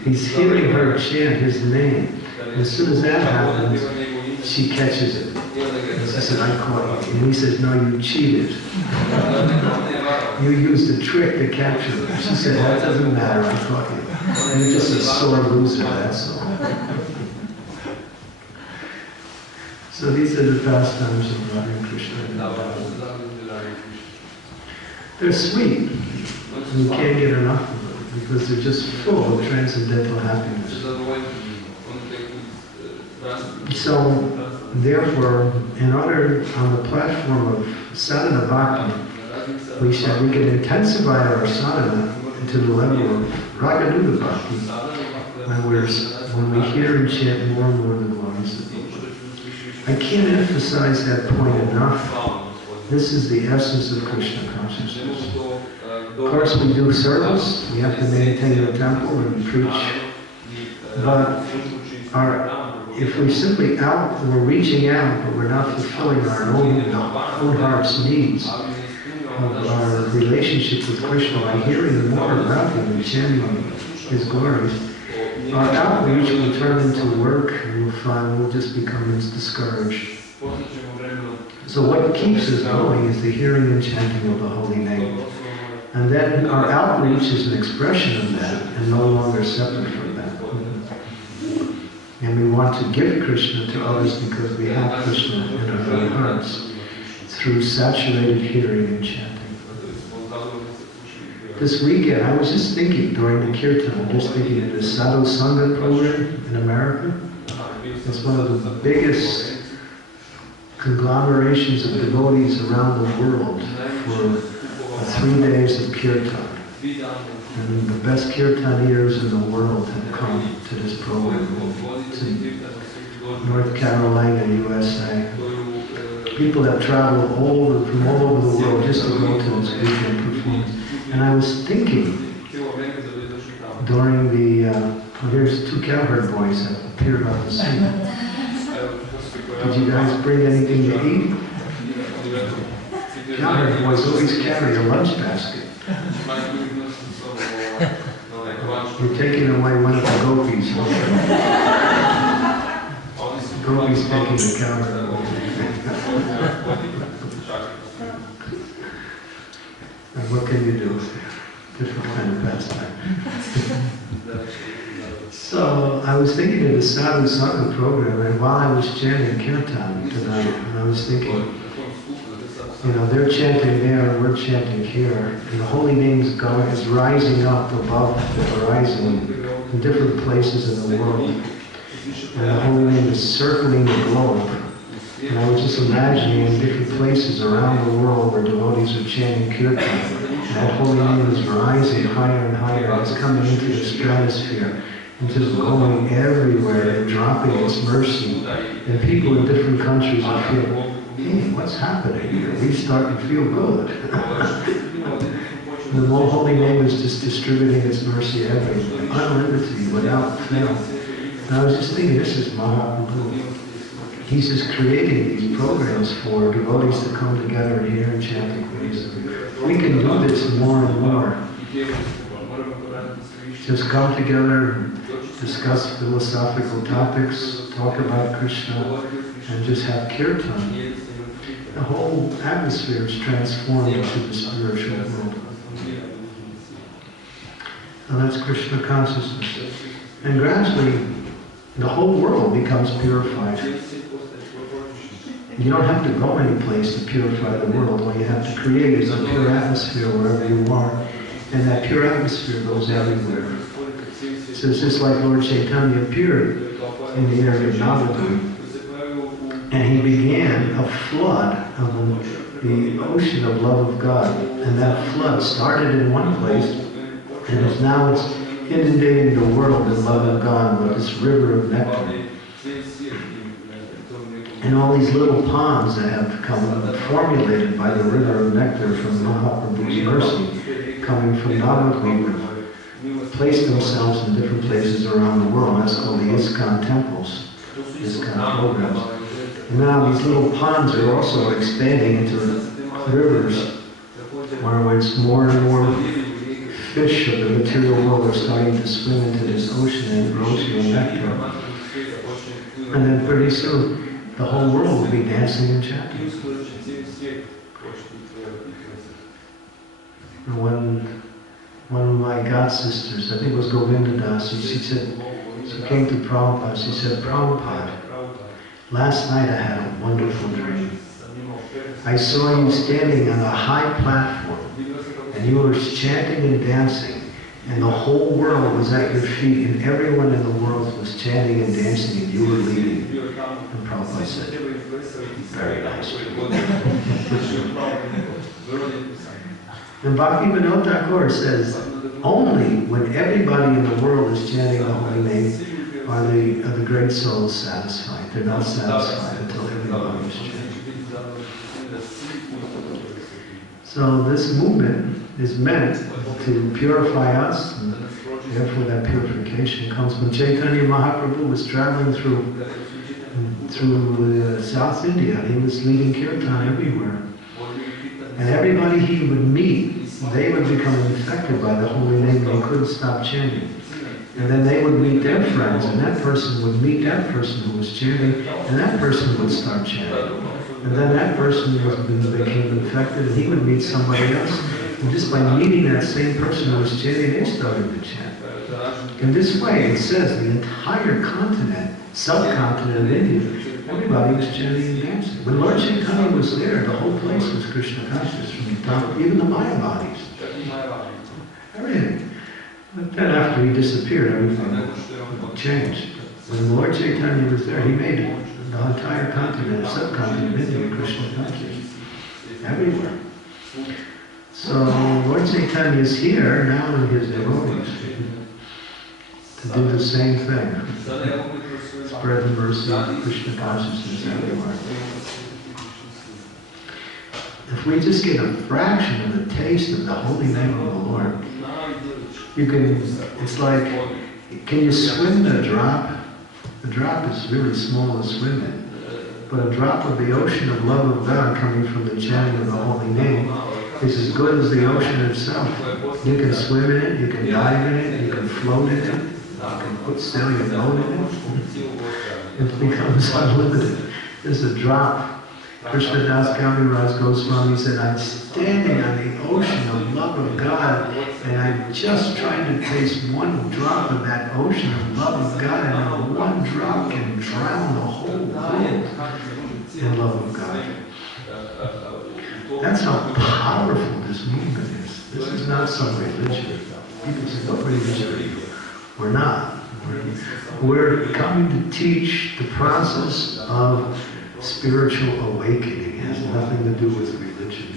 He's hearing her chant his name. And as soon as that happens, she catches it. And she said, I caught you. And he says, no, you cheated. You used a trick to capture him. She said, that doesn't matter, I caught you. And you're just a sore loser, that's all. So these are the pastimes of Radha and Krishna. They're sweet. And you can't get enough of them because they're just full of transcendental happiness. So, therefore, on the platform of sadhana bhakti, we can intensify our sadhana to the level of raganuga bhakti, when we hear and chant more and more the glories of the Lord. I can't emphasize that point enough. This is the essence of Krishna consciousness. Of course, we do service, we have to maintain the temple and preach, but if we simply we're reaching out, but we're not fulfilling our own heart's needs of our relationship with Krishna by hearing more about Him and chanting His glories, our outreach will turn into work, and we'll just become discouraged. So what keeps us going is the hearing and chanting of the holy name. And then our outreach is an expression of that and no longer separate from that. And we want to give Krishna to others because we have Krishna in our own hearts through saturated hearing and chanting. This weekend, I was just thinking during the kirtan, of the Sadhu Sangha program in America. It's one of the biggest conglomerations of devotees around the world for 3 days of kirtan. And the best kirtaniers in the world have come to this program. It's in North Carolina, USA. People have traveled from all over the world just to go to this weekend performance. And I was thinking during here's 2 cowherd boys that appeared on the scene. Did you guys bring anything to eat? Cowherd boys always carry a lunch basket. You're taking away one of the gopis. Gopis taking the cowherd boys. And what can you do? Different kind of pastime. So I was thinking of the Sadhu Sangha program, and while I was chanting kirtan tonight, and I was thinking, they're chanting there and we're chanting here, and the holy name is rising up above the horizon in different places in the world. And the holy name is circling the globe. And I was just imagining in different places around the world where devotees are chanting kirtan, and that holy name is rising higher and higher, and it's coming into the stratosphere, and just going everywhere and dropping its mercy. And people in different countries are feeling, hey, what's happening here? We start to feel good. The holy name is just distributing its mercy everywhere, unlimitedly, without fail. And I was just thinking, this is Mahaprabhu. He's just creating these programs for devotees to come together and hear and chant the glories. We can do this more and more. Just come together, discuss philosophical topics, talk about Krishna, and just have kirtan. The whole atmosphere is transformed into the spiritual world. And that's Krishna consciousness. And gradually, the whole world becomes purified. You don't have to go any place to purify the world. All you have to create is a pure atmosphere wherever you are. And that pure atmosphere goes everywhere. So it's just like Lord Chaitanya appeared in the area of Navadvip. And he began a flood of the ocean of love of God. And that flood started in one place, and it's inundating the world in love of God with this river of nectar. And all these little ponds that have come formulated by the river of nectar from Mahaprabhu's mercy, coming from Navadvip, place themselves in different places around the world. That's called the ISKCON temples, ISKCON programs. And now these little ponds are also expanding into rivers, where it's more and more fish of the material world are starting to swim into this ocean and ocean nectar. And then pretty soon, the whole world will be dancing and chanting. And one of my god sisters, I think it was Govinda Dasi, she came to Prabhupada, she said, Prabhupada, last night I had a wonderful dream. I saw you standing on a high platform, and you were chanting and dancing, and the whole world was at your feet, and everyone in the world was chanting and dancing, and you were leading. And Prabhupada said, very nice. And Bhakti Vinod Thakur says, Only when everybody in the world is chanting the holy name are the great souls satisfied. They're not satisfied until everybody is chanting. So this movement is meant to purify us, and therefore that purification comes when Chaitanya Mahaprabhu was traveling through South India. He was leading kirtan everywhere. And everybody he would meet, they would become infected by the holy name and they couldn't stop chanting. And then they would meet their friends, and that person would meet that person who was chanting, and that person would start chanting. And then that person became infected, and he would meet somebody else. And just by meeting that same person who was chanting, they started to chant. In this way, it says the entire continent, subcontinent of India, everybody was chanting and dancing. When Lord Chaitanya was there, the whole place was Krishna conscious, from the top, even the Mayavadis. Everything. But then after he disappeared, everything changed. When Lord Chaitanya was there, he made the entire continent, subcontinent of India, Krishna conscious. Everywhere. So Lord Chaitanya is here now in his devotees to do the same thing. Spread the mercy of Krishna consciousness everywhere. If we just get a fraction of the taste of the holy name of the Lord, you can, it's like, can you swim in a drop? A drop is really small to swim in. But a drop of the ocean of love of God coming from the chanting of the holy name is as good as the ocean itself. You can swim in it, you can dive in it, you can float in it, you can put sail your boat in it. It becomes unlimited. There's a drop. Krishna Das Kaviraj Goswami said, I'm standing on the ocean of love of God, and I'm just trying to taste one drop of that ocean of love of God, and one drop can drown the whole world in love of God. That's how powerful this movement is. This is not some religion. People say, what religion are you? We're not. We're coming to teach the process of spiritual awakening. It has nothing to do with religion.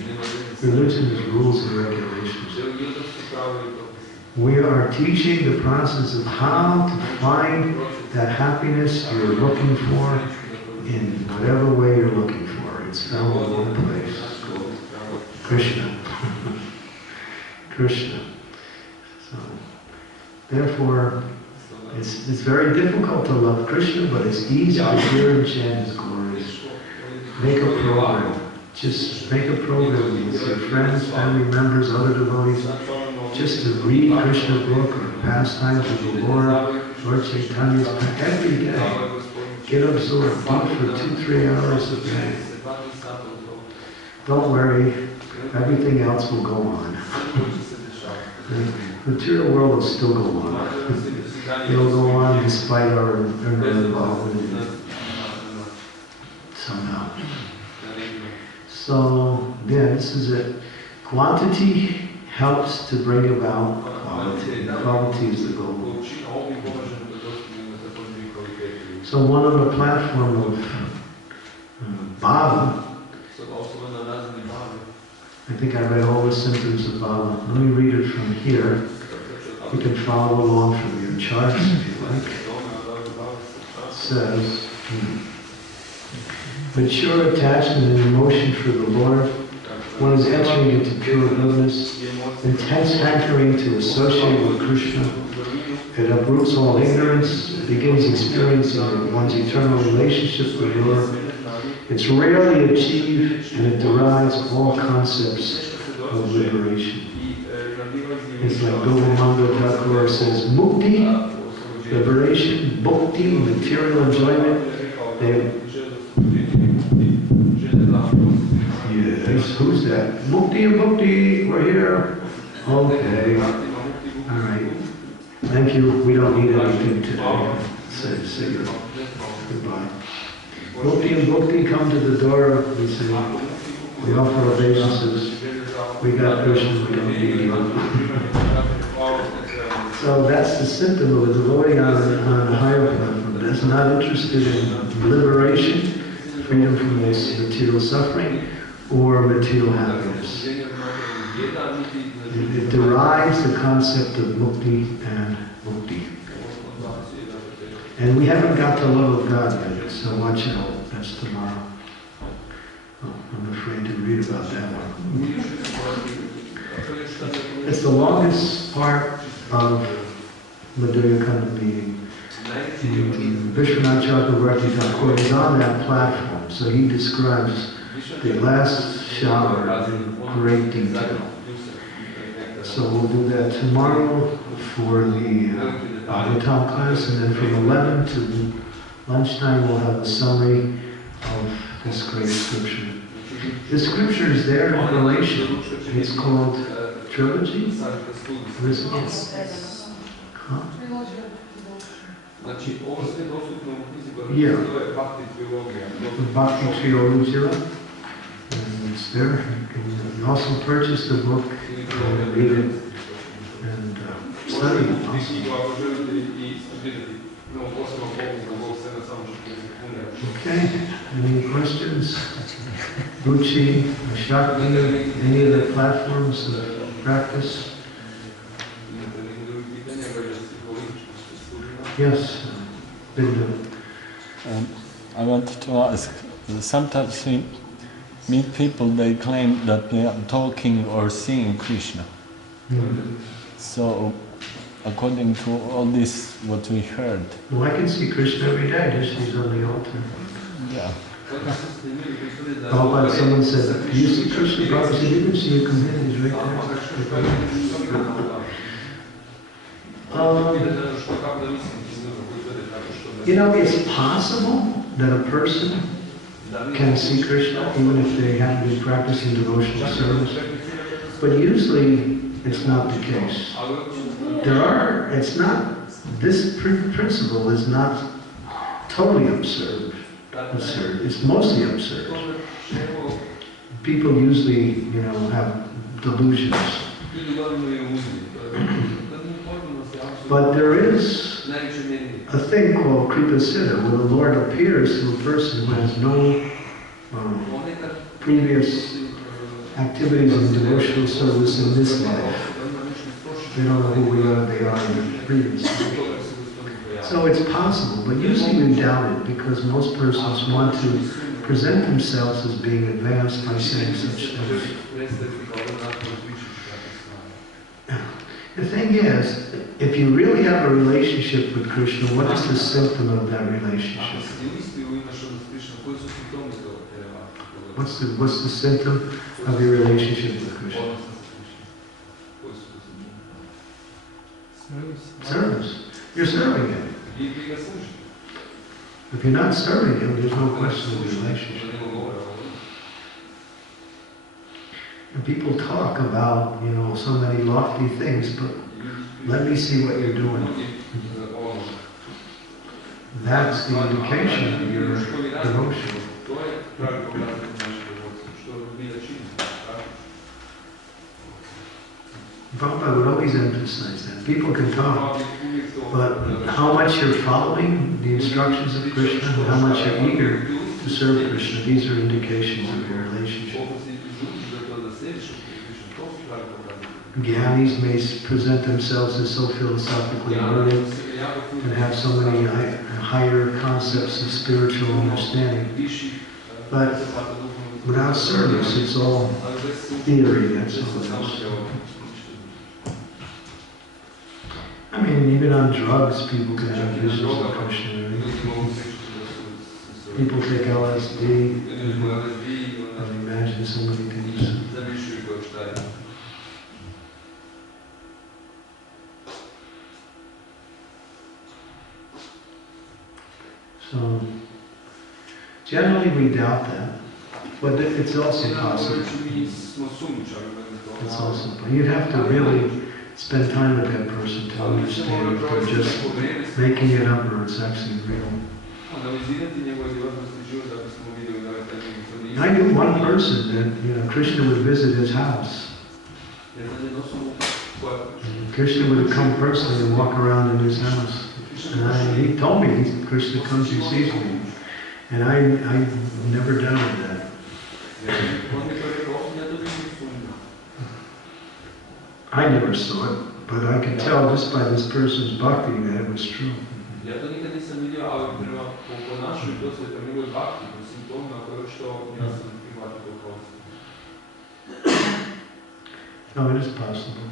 Religion is rules and regulations. We are teaching the process of how to find that happiness you're looking for in whatever way you're looking for. It's found in one place, called Krishna. Krishna. So, therefore, it's very difficult to love Krishna, but it's easy to hear and chant His glories. Make a program. Just make a program with your friends, family members, other devotees, just to read Krishna's book or pastimes of the Lord, Lord Chaitanya's every day. Get absorbed, do it for 2-3 hours a day. Don't worry, everything else will go on. The material world will still go on. It'll go on despite our involvement in it somehow. So, yeah, this is it. Quantity helps to bring about quality. Quality is the goal. So one on the platform of Bhava, I think I read all the symptoms of Bhava. Let me read it from here. You can follow along from your charts if you like. It says, mature attachment and emotion for the Lord. One is entering into pure goodness. Intense hankering to associate with Krishna. It uproots all ignorance. It begins experiencing one's eternal relationship with the Lord. It's rarely achieved, and it derives all concepts of liberation. It's like Govamanga Thakur says, mukti, liberation, bhakti, material enjoyment. Yes, who's that? Mukti and bhakti, we're here. Okay. All right. Thank you. We don't need anything today. Say goodbye. Bhakti and bhakti come to the door. We say, we offer obeisances. We got Krishna, we don't need you. So that's the symptom of a devotee on a higher platform that's not interested in liberation, freedom from this material suffering, or material happiness. it derives the concept of mukti and mukti. And we haven't got the love of God yet, so watch out. That's tomorrow. Oh, I'm afraid to read about that one. It's the longest part of Madhurya Kadambini. Vishwanath Chakravarti Thakur is on that platform, so he describes the last shower in great detail. So we'll do that tomorrow for the Bhagavatam class, and then from 11 to lunchtime we'll have a summary of this great scripture. The scripture is there in relation. It's called Trilogy? What is it? Huh? Yeah. Bhakti Trilogy. And it's there. You can also purchase the book and read it and study it also. Okay, any questions? Ruchi, Shakti, any of the platforms of practice? Yes, Bindu. I wanted to ask, sometimes we meet people, they claim that they are talking or seeing Krishna. Mm-hmm. So, according to all this, what we heard. Well, I can see Krishna every day, just he's on the altar. Yeah. Prabhupada, someone said, do you see Krishna? Prabhupada said, you can see you come in, he's right there. You know, it's possible that a person can see Krishna even if they haven't been practicing devotional service, but usually it's not the case. This principle is not totally absurd. It's mostly absurd. People usually, have delusions. But there is a thing called Kripa Siddha, where the Lord appears to a person who has no previous activities of devotional service in this life. They don't know who they are in the previous life. So it's possible, but usually we doubt it because most persons want to present themselves as being advanced by saying such things. The thing is, if you really have a relationship with Krishna, what is the symptom of that relationship? What's the symptom of your relationship with Krishna? Service. You're serving Him. If you're not serving Him, there's no question of the relationship. And people talk about, so many lofty things, but let me see what you're doing. That's the indication of your devotion. Prabhupada would always emphasize that. People can talk, but how much you're following the instructions of Krishna, and how much you're eager to serve Krishna, these are indications of your relationship. Gyanis may present themselves as so philosophically learned and have so many higher concepts of spiritual understanding. But without service, it's all theory, that's all it is. I mean, even on drugs, people can have visions of Krishna. Right? People take LSD and imagine so many things. So, generally we doubt that, but it's also possible. It's also, you'd have to really spend time with that person to understand if they're just making it up or it's actually real. I knew one person that, Krishna would visit his house. And Krishna would come personally and walk around in his house. And he told me, Krishna comes and sees me. And I never doubted that. I never saw it, but I could tell just by this person's bhakti that it was true. Ja to nikad nisam vidio, ali prema ponašanju i dosveta njegove bhakti, po simptomima koje što ja sam prihvatio to kao No, it is possible.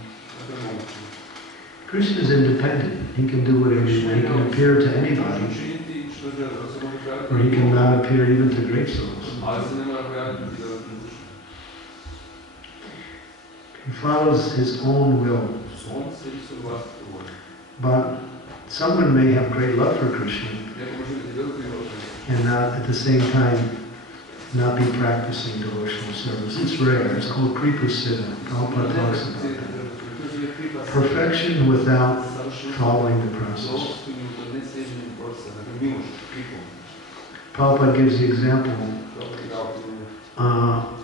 Krishna is independent. He can do whatever he wants. He can appear to anybody, or he can not appear even to great souls. He follows his own will. But someone may have great love for Krishna and not at the same time not be practicing devotional service. It's rare. It's called Kripa Siddha. Prabhupada talks about it. Perfection without following the process. Prabhupada gives the example.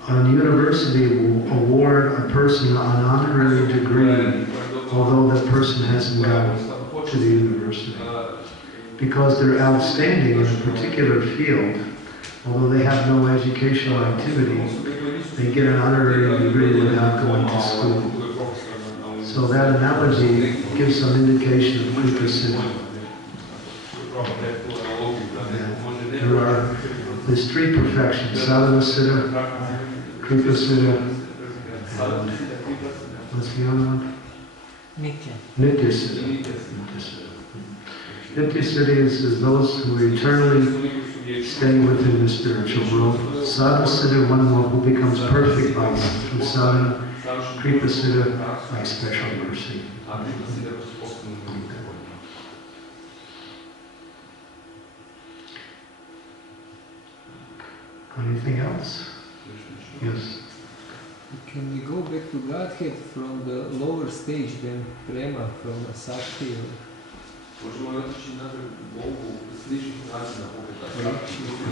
An university will award a person an honorary degree, although that person hasn't gone to the university. Because they're outstanding in a particular field, although they have no educational activity, they get an honorary degree without going to school. So that analogy gives some indication of Kripa Siddha. There's three perfections: Sadhana Siddha, Kripa Siddha, and what's the other one? Nitya Siddha. Nitya Siddha is those who eternally stay within the spiritual world. Sadhana Siddha, one who becomes perfect by through sadhana. Kripa Siddha, by special mercy. Anything else? Yes. Can we go back to Godhead from the lower stage than Prema, from Sakti?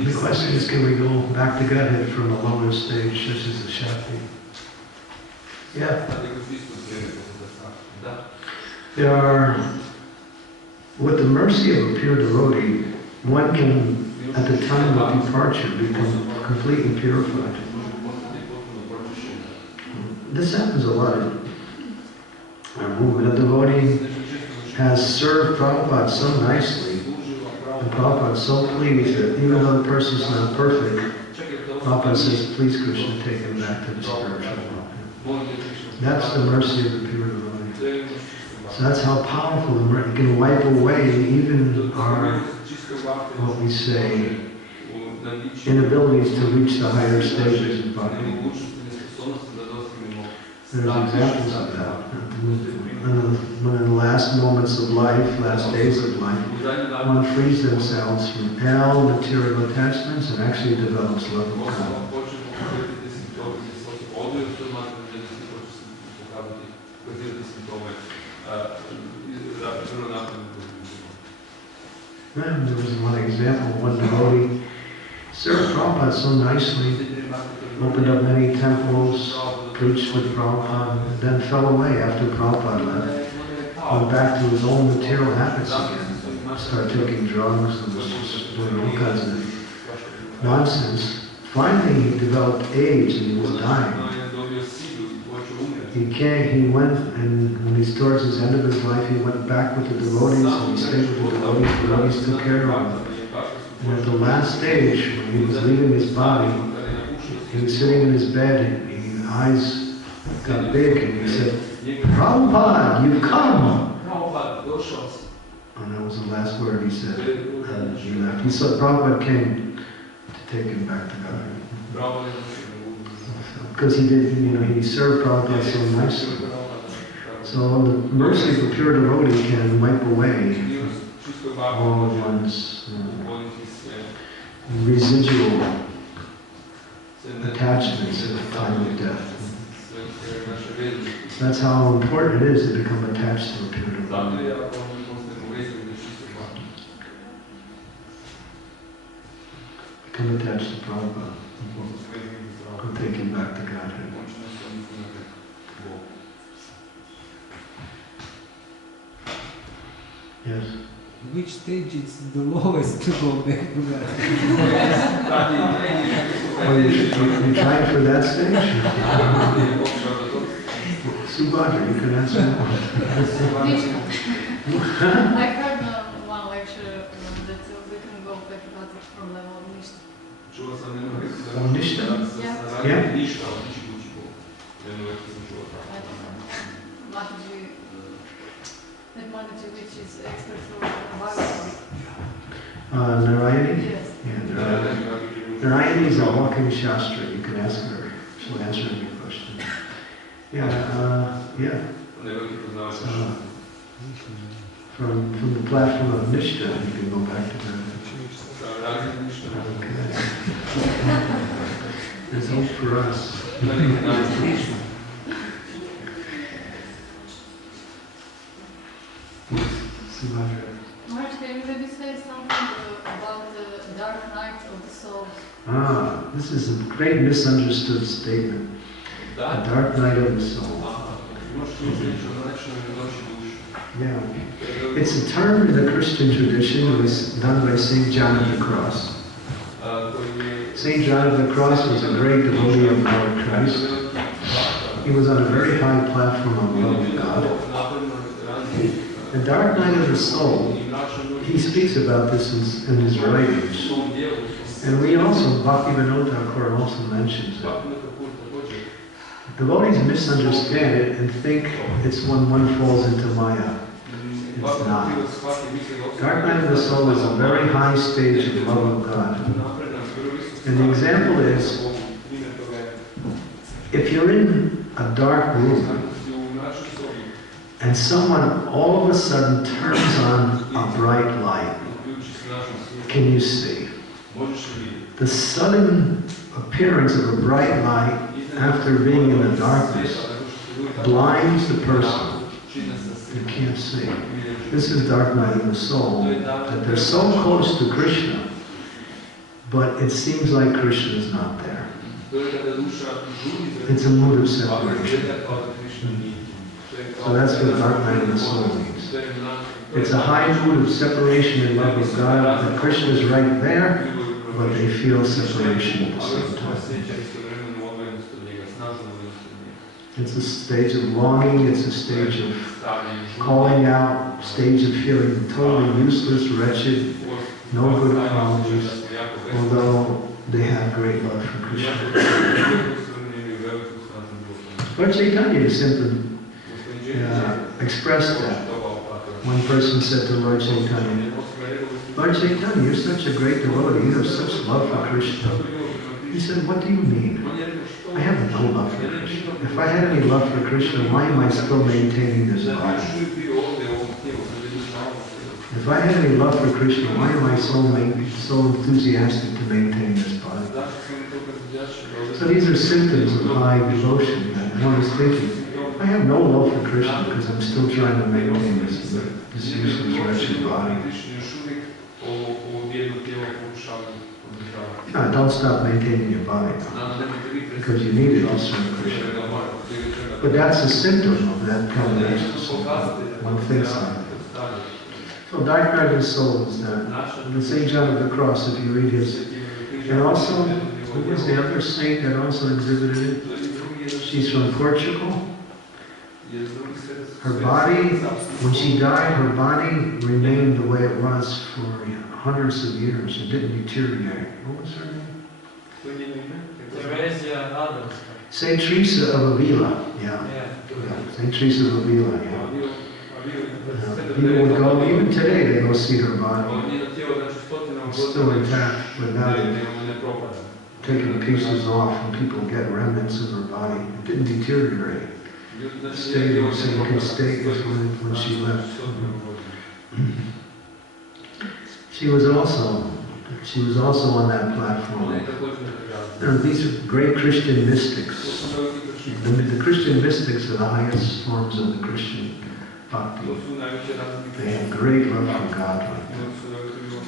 The question is, can we go back to Godhead from a lower stage, such as the Shakti? Yeah. There are, with the mercy of a pure devotee, one can, at the time of departure, become completely purified. This happens a lot in our movement. A devotee has served Prabhupada so nicely, and Prabhupada is so pleased that even though the person is not perfect, Prabhupada says, please Krishna, take him back to the spiritual world. That's the mercy of the pure devotee. So that's how powerful the mercy can wipe away even our, what we say, inabilities to reach the higher stages of bhakti. There's examples of that. When in the last moments of life, last days of life, one frees themselves from all material attachments and actually develops love of God. And there was one example, one devotee served Prabhupada so nicely, opened up many temples, preached with Prabhupada, and then fell away after Prabhupada left. Went back to his own material habits again. Started taking drugs and was just doing all kinds of nonsense. Finally he developed AIDS and he was dying. He went, and when he's towards his end of his life, he went back with the devotees and he stayed with the devotees. The devotees took care of him. And at the last stage, when he was leaving his body, he was sitting in his bed and his eyes got big and he said, Prabhupada, you've come! And that was the last word he said. And he left. He saw Prabhupada came to take him back to God. Because he did, he served Prabhupada so nicely. So the mercy of a pure devotee can wipe away all of one's residual attachments at the time of death. That's how important it is to become attached to a pure devotee. Become attached to Prabhupada. And take him back to Godhead. Yes. Which stage is the lowest to go back to that? Oh, you trying for that stage? Subhadra, you can answer more. I heard one lecture that we can go back about it from level of Nishta. Nishta? Yeah. Yeah? I don't know. Madhurya, that Madhurya which is expert for Bhagavad. Narayani? Yes. Yeah, Narayani. Narayani is a walking Shastra. You can ask her. She'll answer any question. Yeah, yeah. From the platform of Nishta, you can go back to that. Okay. There's hope for us. Subhadra. Maharaj, can you maybe say something about the dark night of the soul? This is a great misunderstood statement. The dark night of the soul. Yeah. It's a term in the Christian tradition. It was done by St. John of the Cross. St. John of the Cross was a great devotee of Lord Christ. He was on a very high platform of love of God. The dark night of the soul, he speaks about this in his writings. And we also, Bhaktivinoda Thakur also mentions it. Devotees misunderstand it and think it's when one falls into Maya. It's not. Dark night of the soul is a very high stage of love of God. And the example is, if you're in a dark room and someone all of a sudden turns on a bright light, can you see? The sudden appearance of a bright light after being in the darkness blinds the person. You can't see. This is dark night of the soul, that they're so close to Krishna, but it seems like Krishna is not there. It's a mood of separation. So that's what dark night of the soul means. It's a high mood of separation and love of God, that Krishna is right there, but they feel separation at the same time. It's a stage of longing, it's a stage of calling out, stage of feeling totally useless, wretched, no good qualities, although they have great love for Krishna. Lord Chaitanya simply expressed that. One person said to Lord Chaitanya, Lord Chaitanya, you're such a great devotee, you have such love for Krishna. He said, what do you mean? I have no love for Krishna. If I had any love for Krishna, why am I still maintaining this body? If I had any love for Krishna, why am I so enthusiastic to maintain this body? So these are symptoms of high devotion. And one is thinking, I have no love for Krishna because I'm still trying to maintain this useless, wretched body. No, don't stop maintaining your body, because you need it also in Krishna. But that's a symptom of that combination. One thinks like that. So dark night of the soul is that. The St. John of the Cross, if you read his. And also, who was the other saint that also exhibited it? She's from Portugal. Her body, when she died, her body remained the way it was for hundreds of years. It didn't deteriorate. What was her name? Saint Teresa of Avila. Yeah. Saint Teresa of Avila, yeah. People would go, even today they go see her body. It's still intact, but now they've taken the pieces off and people get remnants of her body. It didn't deteriorate. It stayed in the same state as when she left. She was also on that platform. These are great Christian mystics. The Christian mystics are the highest forms of the Christian bhakti. They have great love for God like that.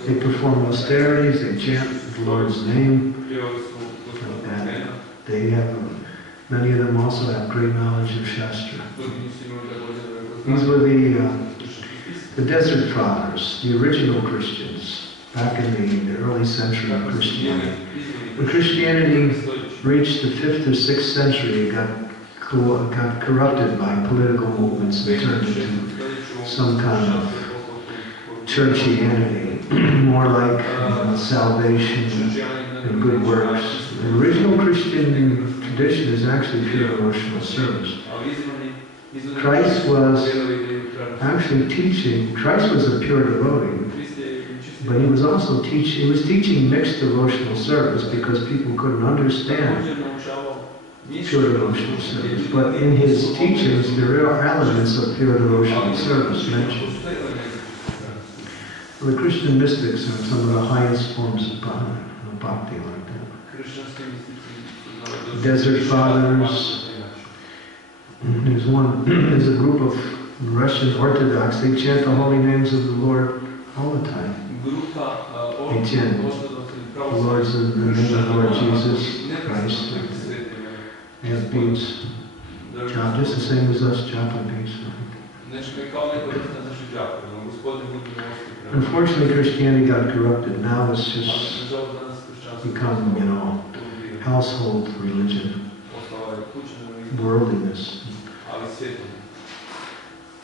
They perform austerities, they chant the Lord's name like that. They have, many of them also have great knowledge of Shastra. These were the Desert Fathers, the original Christians, back in the early century of Christianity. When Christianity reached the 5th or 6th century, it got who got corrupted by political movements and turned into some kind of churchianity, more like salvation and good works. The original Christian tradition is actually pure devotional service. Christ was actually teaching, Christ was a pure devotee, but he was also teaching mixed devotional service because people couldn't understand pure devotional service. But in his teachings, there are elements of pure devotional service mentioned. Well, the Christian mystics are some of the highest forms of bhakti like that. Desert Fathers. There's a group of Russian Orthodox. They chant the holy names of the Lord all the time. They chant the Lord's in the name of the Lord Jesus Christ. They have beads, just the same as us, japa beads. Unfortunately, Christianity got corrupted. Now it's just become, household religion, worldliness.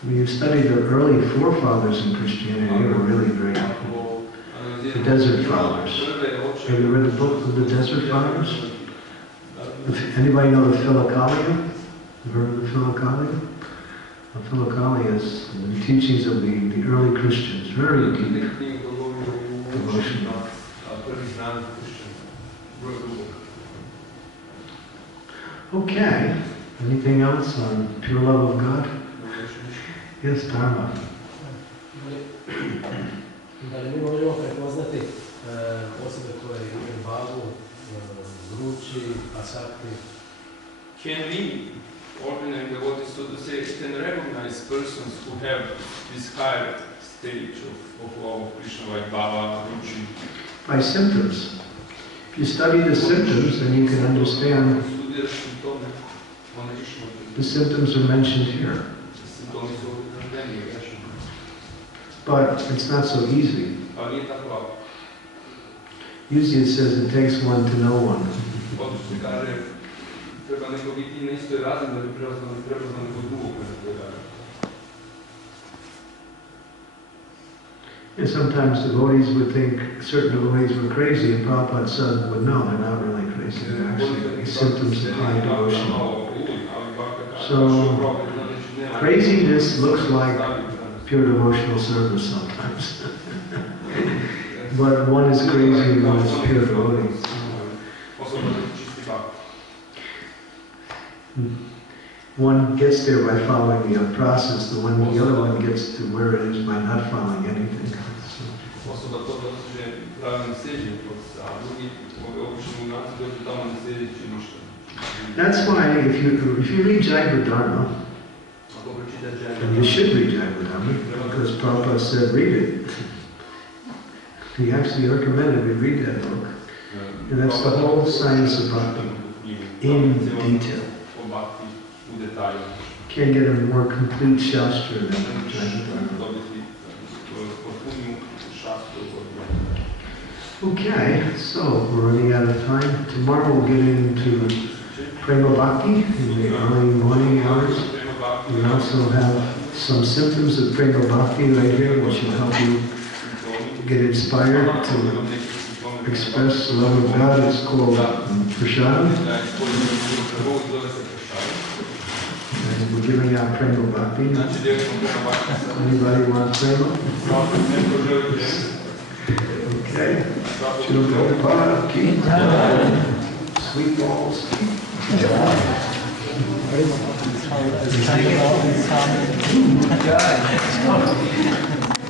When you study the early forefathers in Christianity, they were really great. The Desert Fathers. Have you read the book of the Desert Fathers? Anybody know the Philokalia? You heard of the Philokalia? The Philokalia is the teachings of the early Christians, very deep devotion. Okay. Anything else on pure love of God? Yes, Dharma. Da li mi možemo prepoznati osobe koje imaju bavu, vrući, asakti? Can we, ordinary devotees, so to say, can recognize persons who have this higher stage of love of Krishna, like Baba, Ruchi? By symptoms. If you study the symptoms, then you can understand. The symptoms are mentioned here. But it's not so easy. Usually it says it takes one to know one. And sometimes devotees would think certain devotees were crazy, and Prabhupada said, well, no, they're not really crazy. They're actually symptoms of high devotion. So, craziness looks like pure devotional service sometimes. But one is crazy and one is pure devotee. One gets there by following the process, the other one gets to where it is by not following anything. That's why if you read Jaiva Dharma, and you should read Jaiva Dharma, because Prabhupada said read it. He actually recommended we read that book. And that's the whole science of bhakti, in detail. Can't get a more complete shastra than Jaiva Dharma. Okay, so we're running out of time. Tomorrow we'll get into Prema Bhakti in the early morning hours. We also have some symptoms of Prema Bhakti right here, which will help you get inspired to express the love of God. It's called Prashadam. And we're giving out Prema Bhakti. Anybody want Prema? Okay. Prabhupada ki jai. Sweet balls ki jai.